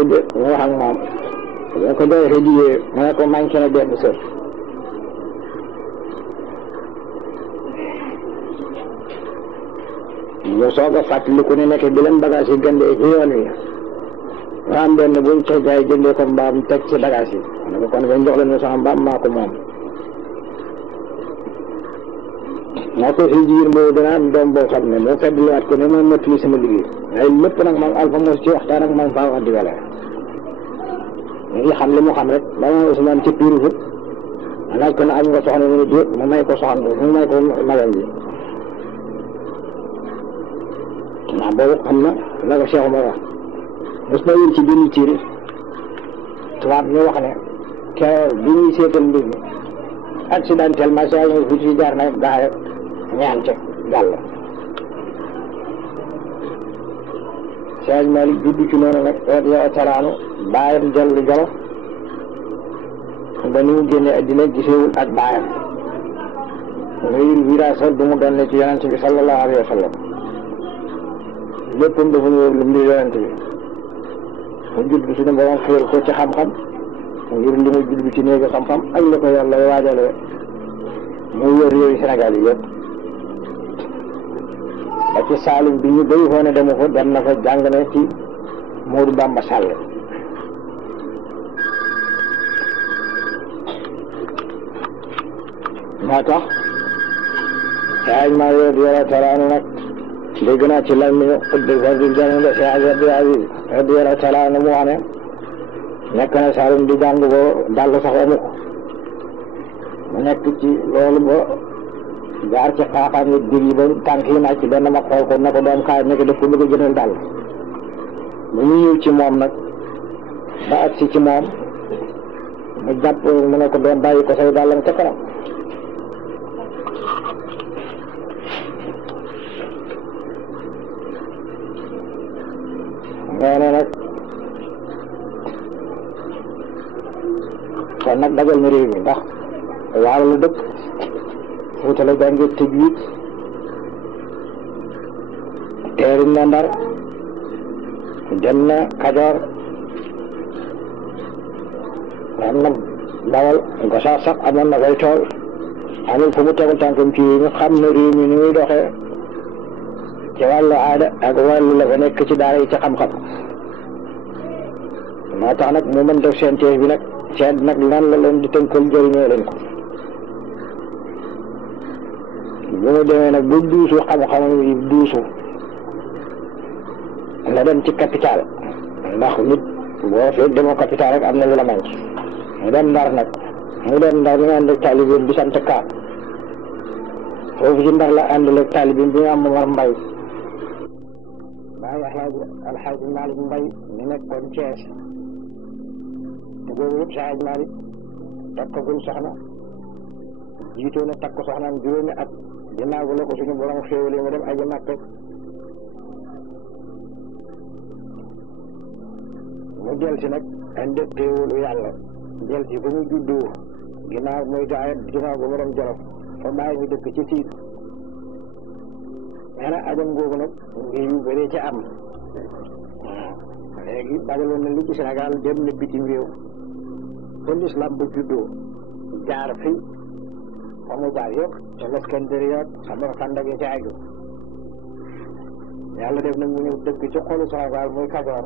wax ak moom boo ko doy hëdiyee mu ne ko manqué na benn sër ñu soog a fàttaliku ne nekk bi leen bagage yi gëndee ci yoon wi nga am benn buñ ca jaay jëndee ko mbaam teg ci bagage yi ne ko kon ngeen jox leen sama mbaam maa ko moom moo ko si jiir boobu dana am doom boo xam ne moo feddliwaat ko ne moo mottali sama liggéey waaye lépp nag moom Alpha moo ci waxtaan ak moom Faawa Diwele ñu ngi xam li mu xam rek ba ma Ousmane ci piiru fut ma laaj ko ne am nga soxna mu ne déet mu may ko soxna mu may ko magam ji ndax boobu xam na la ko Cheikh Omar wax mos na yéen ci benn tiir tubaab ñu wax ne keroog bi ñuy seetal mbir mi accidentellement saa ñu fi ci jaar na gaaya ñaan ca gàll Cheikh Malick juddu ci noonu nag radiyallahu taala anhu baayam Jallu Jolof ba ni mu génne addina gisewul ak baayam muy viraasal bu mu doon ne ci yonent bi sallallahu alayhi wa sallam léppam dafa ñëw lu mbir yonent bi mu judd suñu borom xéer ko ci xam-xam ngir li mu judd ci néegi xam-xam ak la ko yàlla waajale muy wër réewi Sénégal yi yëpp ba ci Saalum bi ñu béy foo ne demu ko dem na fa jàng ne ci Moodu Bamba Sall moo tax Seydi Maalik radiyallaahu taala anhu nag dégg naa ci lan mi xuddi fadil jamono de Seydi Abdul Aziz radiyallaahu taala anhu mu wax ne nekk na Saalum di jàng boo dàll sax amu ko mu nekk ci loolu ba jaar ci xaaxaam yi dir yi ba tànk yi naaj ci benn ma xool ko na ko doom kaay nekk def ko bëgg a jëndal dàll bu ñu ñëw ci moom nag ba agsi ci moom mu jàpp mu ne ko doom bàyyi ko say dàllam ca kanam nee na nag kon nag dajal na réew mi ndax Waalo la dëkk Fuuta la jàngee tajwiid teeriñ na Ndar dem na Kajoor am na Bawol Gosaas sax amoon na fay tool amul fu mu tegul tànkam ci réew mi xam na réew mi ni muy doxee ci wàllu aada ak wàllu la fa nekk ci daara yi ci xam-xam moo tax nag mu mën def seen tees bi nag seet nag lan la leen di tënkal jëriñoo leen ko bu mu demee nag bu duusu xam-xamam yi duusu la dem ci capital ndax nit boo fekk demoo capital rek am na lu la manqué mu dem Ndar nag mu dem Ndar ñu ànd ak taalibeem bi sant Ka foofu ci Ndar la ànd ak taalibeem bi ñu am Momar Mbay bàyyi alxaaji Malick Mbay mi nekkoon Thiès te boobu yëpp Seydi Malick takkagul soxna jiitoo na takk soxnaam juróomi at ginnaaw la ko suñu borom xéewalee mu dem aji Makka mu jël si nag indi teewulu yàlla jël si ba mu juddoo ginnaaw muy gaayat ginnaaw ba mu dem Jolof fa bàyyi ñu dëkk ci tiit nee na ajam googu nag ngi yu bëree ci am léegi dagaloon na li ci Sénégal dem na bitim réew ba l'islam ba juddoo jaar fi fa mu jaar yëpp te Iskandariya Samarkand gi ci aju yàlla def nag mu ñëw dëkk ci xolu Sénégal muy Kajoor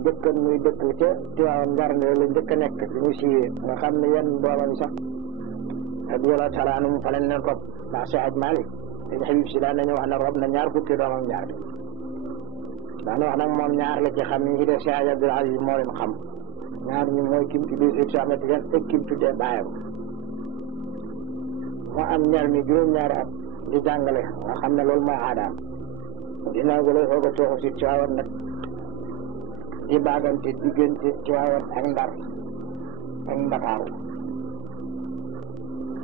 njëkkan muy dëkk ca Tiwaawan Njarnde la njëkk a nekk bi mu siiwee nga xam ne yenn doomam sax radiyallaahu taala anhum fa lañ leen rob ndax Seydi Maalik dañ Habib si daan nañu wax ne rob na ñaar fukki doomam ñaar daana wax nag moom ñaar la ci xam ni ci def Seydi Abdul Aziz moo leen xam ñaar ñi mooy kim tuddee Seydi Ahmed Tidiane ak kim tuddee baayam moo am ñaar mi juróom-ñaari at di jàngale nga xam ne loolu mooy aadaam ginnaaw ga lay soog a tooxu si Tiwaawan nag di baagante diggante Tiwaawan ak Ndar ak Ndakaaru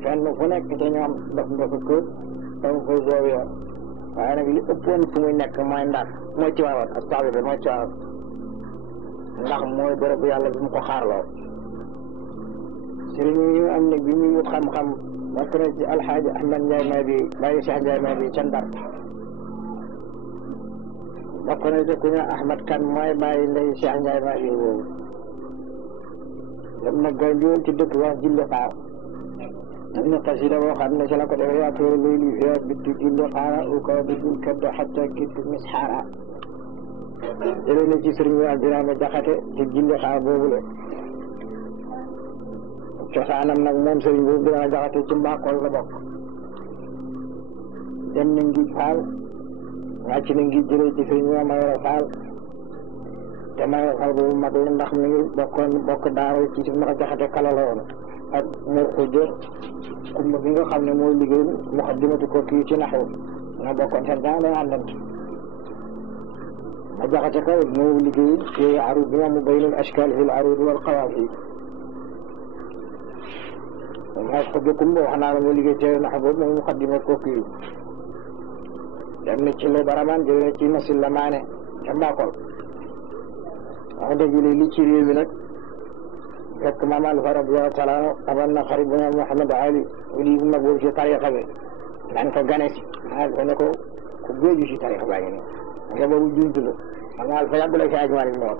fenn fu nekk te ñoom daf nga fa kër dama koy zoowiya waaye nag li ëppoon fu muy nekk mooy Ndar mooy Tiwaawan astafirullah mooy Tiwaawan ndax mooy bërëb yàlla bi mu ko xaarloo sëriñ yi am nag bi muy wut xam-xam bokk na ci alxaaji Ahmad Njaay may bi bàyyi Cheikh Njaay may bi ca Ndar bokk na ci ku ñu Ahmad Kan mooy bàyyi ndey Cheikh Njaay may bi boobu dem na Ganjool ci dëkk wax Jilli Xaar am na xasida boo xam ne ci la ko defee yaa tóora luyli fiya bittu Jilli Xaara u kaw bidul kaddo xatta kittu misxaara jëlee na ci sëriñ bi Abdiraama Jaxate ci Jilli Xaar boobu la cosaanam nag moom sëriñ boobu dina Jaxate ci Mbakol la bokk dem na Ngij Faal wàcc na Ngij jëlee ci sëriñ bi Mayoro Faal te Mayoro Faal boobu mag la ndax mi ngi bokk daara ci si naka Jaxate kala la woon ak Mor Xuja kumba bi nga xam ne mooy liggéey muqaddimatu ko kii ci naxu nga bokkoon seen jàng day àndante ma Jaxate kaw moo liggéey ci arud bi mu baynul ashkal fi l arud wal qawaafi mooy Xuja kumba wax naa la moo liggéey ci naxu boobu mooy muqaddimatu ko kii dem na ci le baraman jëlee na ci masil la maane ca Mbakol wax dëgg li ci réew mi nag fekk Maam Alfa radiyallaahu taala amoon na xarit bu ñu Mouhamed Ali wali bu mag boobu ci tarixa bi daan ko gane si ko ne ko ku géeju si tarixa baa ngi nii nga boobu juntu la Maam Alfa yàgg la si ajmaari moom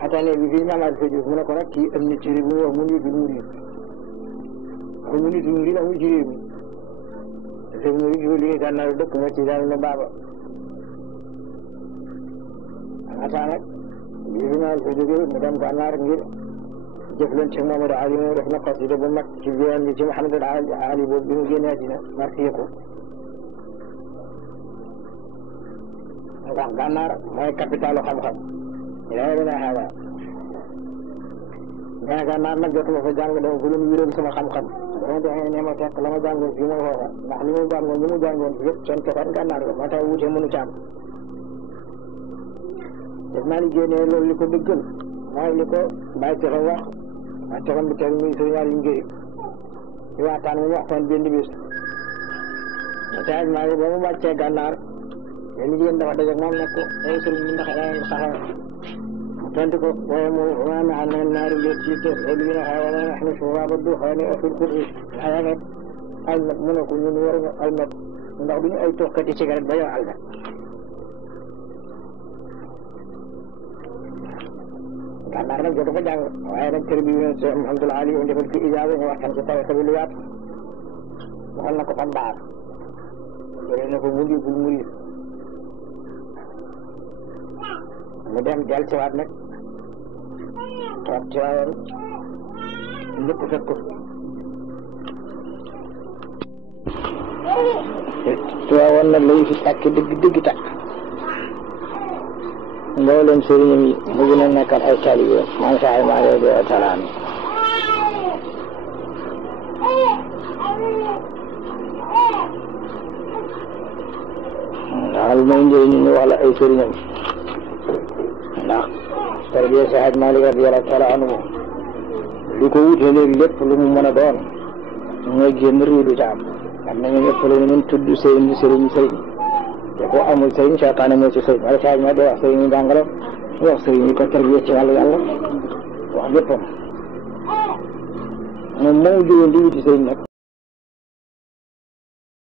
xatane bi fii Maam Alfa Juuf mu ne ko nag kii am na ci réew mi wax mu nitu murid mu nitu murid amul ci réew mi te murid yu liggéey gànnaaru dëkk moo ci daal na baaba xataa nag bii fi Maam Alfa jógee mu dem gànnaar ngir jëflante ci Mamadou Ali moo def na xasida bu mag ci biir bi ci Mouhamadou Ali boobu bi mu génnee àddina marqué ko ndax Gànnaar mooy capitalu xam-xam yaa ngi lay xaaral mais Gànnaar nag jotuma fa jàng dama ko doon wéral sama xam-xam dama joxe ne ma fekk la ma jàngoon fii mooy foofa ndax li mu jàngoon fii yëpp seen cosaan Gànnaar la moo tax wuute mënu ci am def naa ni génnee loolu li ko dëggal mooy li ko bàyyi texam wax waaye texam bi teg muy sëriñ Aliou Ngéye ci waxtaan mu waxtaan benn bis maa ngi ba mu wàccee Gànnaar benn jigéen dafa daje moom nekk ay sëriñ bi ndax yaa saxaar tontu ko waaye moom maa ma ànd naari léeg ci des lu ñu xaw a wax ne suba ba du xaw ne afil kursi xaya nag almet mu ne ko ñun waruñu almet ndax duñu ay toxkati cigarette ba yor almet Gànnaar nag jotu ko jàng waaye nag kër bi Cheikh Mouhamadou Ali o defal fi ijaaza ñu waxtaan ci tariqa bi lu yaatu waxal na ko fan baax jëlee na ko muri bul muri mu dem del ci waat nag toog ci waayoon ñëpp fekk ko ci waawoon nag lañu fi tàkk dëgg tàkk mboolem sëriñam yi mu gën a nekkal ay taalibe man saay maa ngi lay talaan ndax lu may njëriñ ñu wax la ay sëriñam ndax tarbiya si Haj Maalik radiyallaahu taala anhu li ko wute léegi lépp lu mu mën a doon mooy génn réew du ca am nañu ñëpp la ñu tudd sëriñ te ko amul sëriñ seytaane moo ci sëriñ wala saa ma di wax sëriñ yi jàngale wax sëriñ yi ko tarbiya ci wàllu yàlla wax léppam moom moo jógee di wuti sëriñ nag